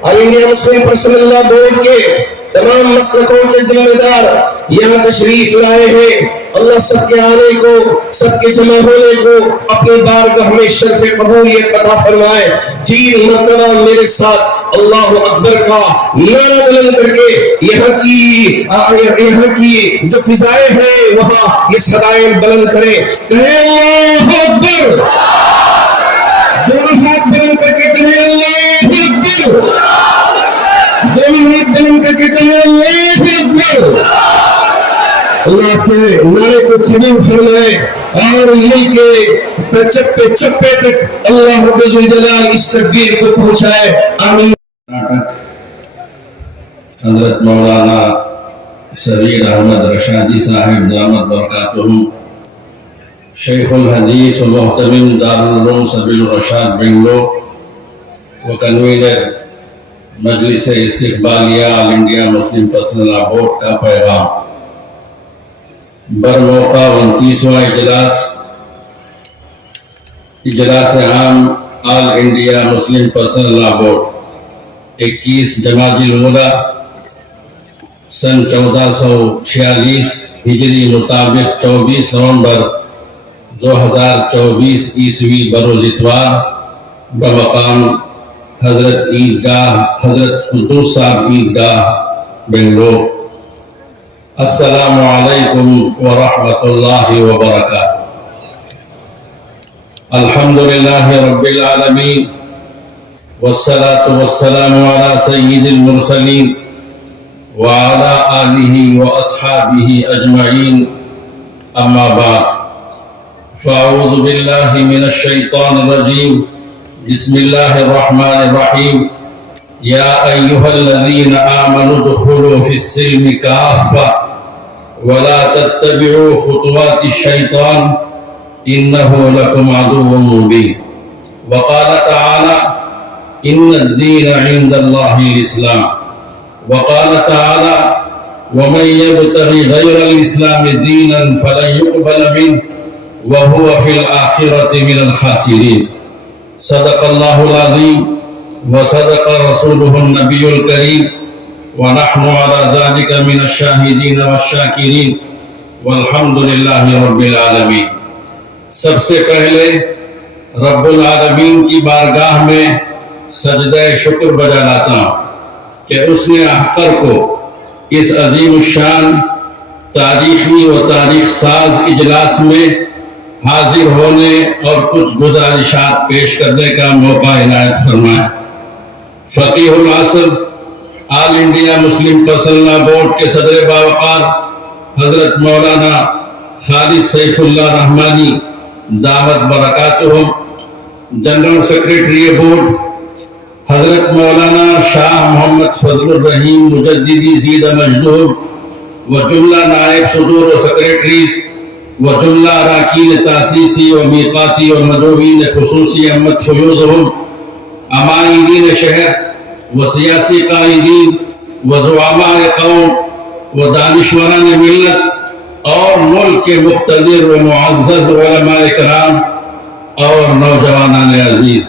آل انڈیا مسلم پرسنل لا بورڈ کے تمام مسلکوں کے ذمہ دار یہاں تشریف لائے ہیں. اللہ سب کے آنے کو, سب کے جمع ہونے کو اپنی بارگاہ میں شرف قبولیت عطا فرمائے. 3 مرتبہ میرے ساتھ اللہ اکبر کا نعرہ بلند کر کے یہاں کی جو فضائیں ہیں وہاں یہ صدائیں بلند کریں. کہیں اللہ اکبر, دونوں ہاتھ بلند کر کے کہیں اللہ اکبر, دونوں ہاتھ بلند کر کے کہیں اللہ اکبر. اللہ کے نعرے کو قبول فرمائے اور ملک کے چپے چپے تک اللہ رب الجلال اس تکبیر کو پہنچائے. آمین. حضرت مولانا سبیر احمد رشادی صاحب دامت برکاتہم, شیخ الحدیث و محتمم دارالعلوم سبیل الرشاد بنگلور و کنوینر مجلس استقبالیہ آل انڈیا مسلم پرسنل لا بورڈ کا پیغام. برموقع 29واں اجلاس عام آل انڈیا مسلم پرسنل لا بورڈ 21 جمادی الاولیٰ سن 1446 ہجری مطابق 24 نومبر 2024 عیسوی بروز اتوار بمقام حضرت عیدگاہ حضرت قدوس صاحب عیدگاہ بنگلور۔ السلام علیکم ورحمۃ اللہ وبرکاتہ۔ الحمدللہ رب العالمین والصلاة والسلام علی سید المرسلین وعلی آلہ واصحابہ اجمعین، اما بعد فاعوذ باللہ من الشیطان الرجیم، بسم اللہ الرحمن الرحیم، یا ایہا الذین آمنوا ادخلوا فی السلم کافہ ولا تتبعوا خطوات الشیطان انه لكم عدو مبين۔ وقال تعالى ان الدين عند الله الاسلام۔ وقال تعالى ومن يبتغي غير الاسلام دينا فلن يقبل منه وهو في الاخرة من الخاسرين۔ صدق الله العظيم وصدق رسوله النبي الكريم ونحن على ذلك من الشاهدين والشاكرين والحمد لله رب العالمين۔ سب سے پہلے رب العالمین کی بارگاہ میں سجدہ شکر بجا لاتا ہوں کہ اس نے احقر کو اس عظیم الشان تاریخی و تاریخ ساز اجلاس میں حاضر ہونے اور کچھ گزارشات پیش کرنے کا موقع عنایت فرمایا۔ فقیہ العصر آل انڈیا مسلم پرسنل لا بورڈ کے صدر باوقار حضرت مولانا خالد سیف اللہ رحمانی دعوت برکاتہم، جنرل سیکریٹری بورڈ حضرت مولانا شاہ محمد فضل الرحیم مجددی زید مجدہم، و جملہ نائب صدور و سیکریٹریز و جملہ اراکین تاسیسی و میقاتی و مدعوین خصوصی امت فیوضہم، عمائدین شہر و سیاسی قائدین و زعماء قوم و دانشوران ملت اور ملک کے مقتدر و معزز علماء کرام اور نوجوانان عزیز،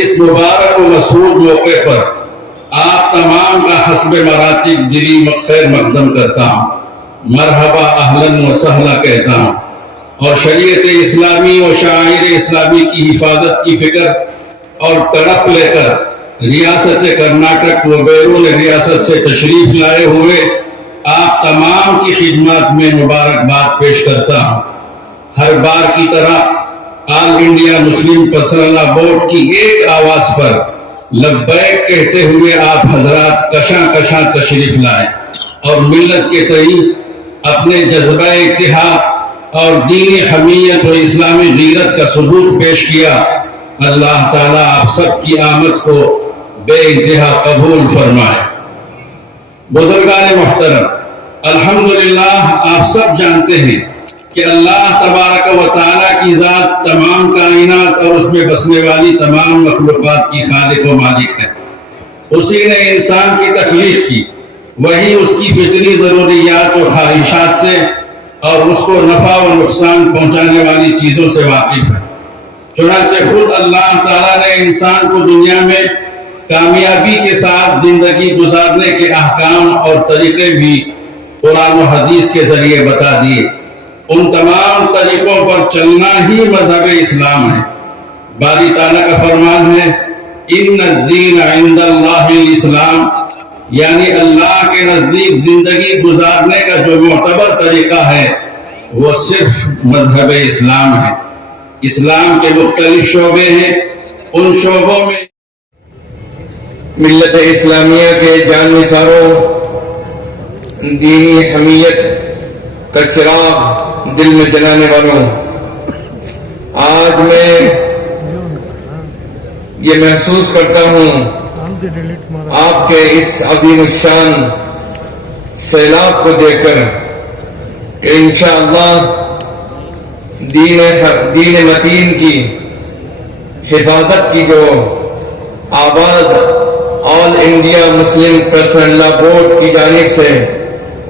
اس مبارک و مسعود موقع پر آپ تمام کا حسب مراتب دلی خیر مقدم کرتا ہوں، مرحبا اہلاً و سہلا کہتا ہوں، اور شریعت اسلامی و شعائر اسلامی کی حفاظت کی فکر اور تڑپ لے کر ریاست کرناٹک و بیرون ریاست سے تشریف لائے ہوئے آپ تمام کی خدمات میں مبارکباد پیش کرتا ہوں۔ ہر بار کی طرح آل انڈیا مسلم پرسنل لا بورڈ کی ایک آواز پر لبیک کہتے ہوئے آپ حضرات کشاں کشاں تشریف لائیں اور ملت کے تئیں اپنے جذبہ اتحاد اور دینی حمیت و اسلامی غیرت کا ثبوت پیش کیا۔ اللہ تعالیٰ آپ سب کی آمد کو بے انتہا قبول فرمائے۔ بزرگان محترم، الحمدللہ آپ سب جانتے ہیں کہ اللہ تبارک و تعالیٰ کی ذات تمام کائنات اور اس میں بسنے والی تمام مخلوقات کی خالق و مالک ہے۔ اسی نے انسان کی تخلیق کی، وہی اس کی فطری ضروریات و خواہشات سے اور اس کو نفع و نقصان پہنچانے والی چیزوں سے واقف ہے۔ چنانچہ خود اللہ تعالیٰ نے انسان کو دنیا میں کامیابی کے ساتھ زندگی گزارنے کے احکام اور طریقے بھی قرآن و حدیث کے ذریعے بتا دیے۔ ان تمام طریقوں پر چلنا ہی مذہب اسلام ہے۔ باری تعالیٰ کا فرمان ہے ان الدین عند اللہ الاسلام، یعنی اللہ کے نزدیک زندگی گزارنے کا جو معتبر طریقہ ہے وہ صرف مذہب اسلام ہے۔ اسلام کے مختلف شعبے ہیں، ان شعبوں میں ملت اسلامیہ کے جان نثاروں، دینی حمیت کا چراغ دل میں جلانے والوں، آج میں یہ محسوس کرتا ہوں آپ کے اس عظیم الشان سیلاب کو دیکھ کر کہ انشاءاللہ دین متین کی حفاظت کی جو آواز آل انڈیا مسلم پرسنل لا بورڈ کی جانب سے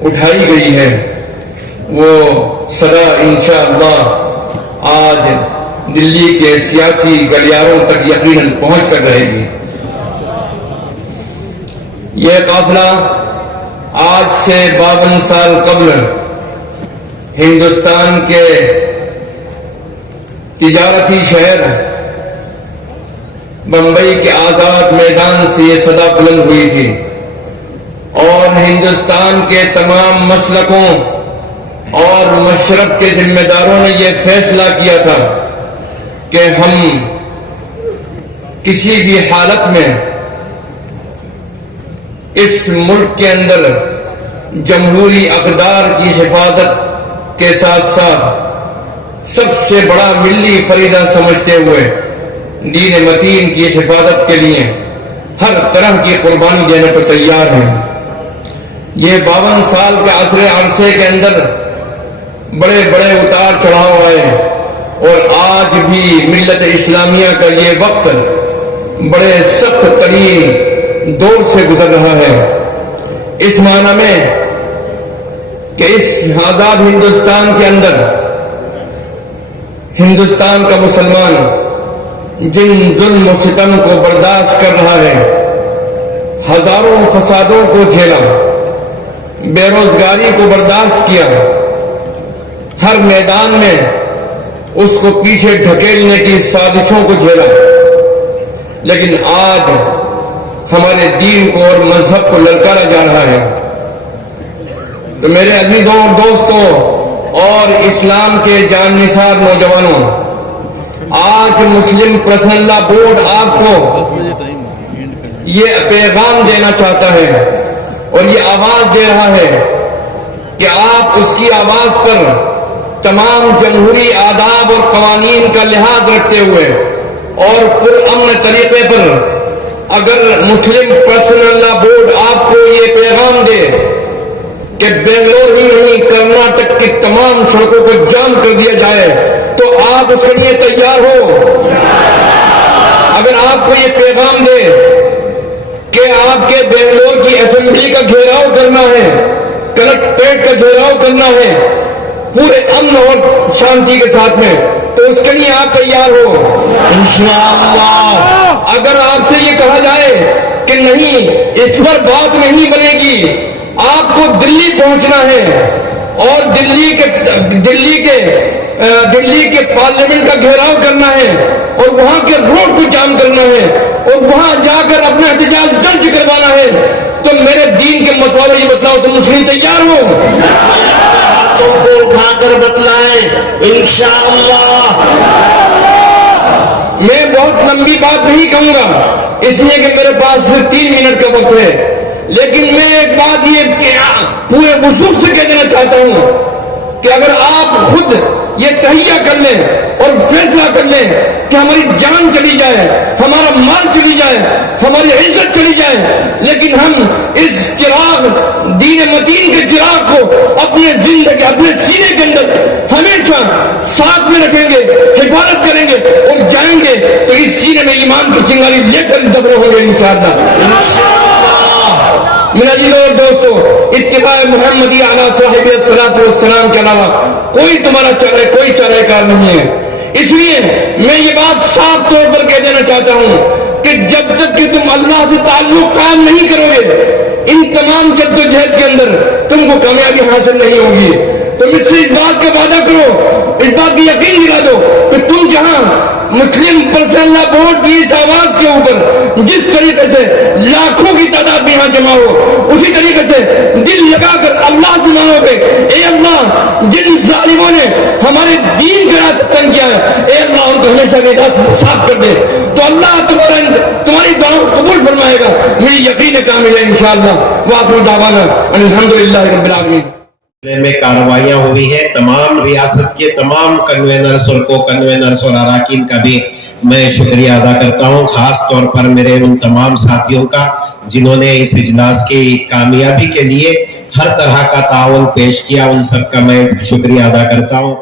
اٹھائی گئی ہے، वो सदा इंशाअल्लाह आज दिल्ली के सियासी गलियारों तक यकीनन पहुंच कर रहेगी। यह काफिला आज से 52 साल कबल हिंदुस्तान के तिजारती शहर बंबई के आजाद मैदान से ये सदा बुलंद हुई थी और हिंदुस्तान के तमाम मसलकों और मशरब के जिम्मेदारों ने यह फैसला किया था कि हम किसी भी हालत में इस मुल्क के अंदर जमहूरी अक़दार की हिफाजत के साथ साथ सबसे बड़ा मिली फरीदा समझते हुए दीन मतीन की हिफाजत के लिए हर तरह की कुर्बानी देने को तैयार हैं। ये 52 साल के अरसे के अंदर बड़े बड़े उतार चढ़ाव आए और आज भी मिल्लत इस्लामिया का ये वक्त बड़े सख्त तरीन दौर से गुजर रहा है। इस माना में कि इस आजाद हिंदुस्तान के अंदर हिंदुस्तान का मुसलमान जिन जुल्म और सितम को बर्दाश्त कर रहा है, हजारों फसादों को झेला, बेरोजगारी को बर्दाश्त किया, हर मैदान में उसको पीछे ढकेलने की साजिशों को झेला, लेकिन आज हमारे दीन को और मजहब को ललकारा जा रहा है। तो मेरे अजीजों और दोस्तों और इस्लाम के जाननिसार नौजवानों, आज मुस्लिम पर्सनल लॉ बोर्ड आपको ये पैगाम देना चाहता है और ये आवाज दे रहा है कि आप उसकी आवाज पर तमाम जमहूरी आदाब और कवानीन का लिहाज रखते हुए और पुरअमन तरीके पर अगर मुस्लिम पर्सनल लॉ बोर्ड आपको ये पैगाम दे कि बेंगलोर ही नहीं कर्नाटक की तमाम सड़कों को जाम कर दिया जाए, तो आप उसके लिए तैयार हो। अगर आपको ये पैगाम दे कि आपके बेंगलोर की असेंबली का घेराव करना है, कलेक्ट्रेट का घेराव करना है पूरे अमन और शांति के साथ में, तो उसके लिए आप तैयार हो इंशाअल्लाह। अगर आपसे ये कहा जाए कि नहीं, इस पर बात नहीं बनेगी, आपको दिल्ली पहुंचना है और दिल्ली के पार्लियामेंट का घेराव करना है और वहां के रोड को जाम करना है और वहां जाकर अपना एहतजाज दर्ज करवाना है, तो मेरे दीन के मतवाले ये बतलाओ, तुम मुस्लिम तैयार हो? तुमको उठाकर बतलाए इंशाअल्लाह। मैं बहुत लंबी बात नहीं कहूंगा इसलिए कि मेरे पास सिर्फ 3 मिनट का वक्त है, लेकिन मैं एक बात ये पूरे वसूल से कह देना चाहता हूं कि अगर आप खुद ये तहिया कर लें और फैसला कर लें कि हमारी जान चली जाए, हमारा माल चली जाए, हमारी इज्जत चली जाए, लेकिन हम इस चिराग दीन मतीन के चिराग को अपने जिंदगी अपने सीने के अंदर हमेशा साथ में रखेंगे, हिफाजत करेंगे और जाएंगे तो इस सीने में ईमान की चिंगारी लेकर दफन होंगे इंशाअल्लाह। मेरा अजीजों और दोस्तों, इत्तिबा मुहम्मदी अला साहिब सलातो वस्सलाम के अलावा कोई तुम्हारा कोई चारेकार नहीं है। इसलिए मैं ये बात साफ तौर पर कह देना चाहता हूं कि जब तक कि तुम अल्लाह से ताल्लुक कायम नहीं करोगे, इन तमाम जद्दोजहद के अंदर तुमको कामयाबी हासिल नहीं होगी। तुम इससे इस बात का वादा करो, इस बात की यकीन दिला दो कि तुम जहां मुस्लिम पर्सनल लॉ बोर्ड की इस आवाज के ऊपर जिस तरीके से लाखों की तादाद में यहां जमा हो, उसी तरीके से दिल लगाकर अल्लाह से मांगोगे, ए अल्लाह जिन जालिमों ने हमारे दीन का रास्ता तंग किया है, ए अल्लाह उनको हमेशा के रास्ते साफ कर दे, तो अल्लाह तुम्हारी दुआओं को कबूल फरमाएगा। मेरी यकीन कामिल है इंशाअल्लाह। वाखिर दावाना अल्हम्दुलिल्लाहि रब्बिल आलमीन। में कार्रवाइयां हुई है, तमाम रियासत के तमाम कन्वेनर्स और को कन्वेनर्स और अराकीन का भी मैं शुक्रिया अदा करता हूं, खास तौर पर मेरे उन तमाम साथियों का जिन्होंने इस इजलास की कामयाबी के लिए हर तरह का ताउन पेश किया, उन सबका मैं शुक्रिया अदा करता हूं।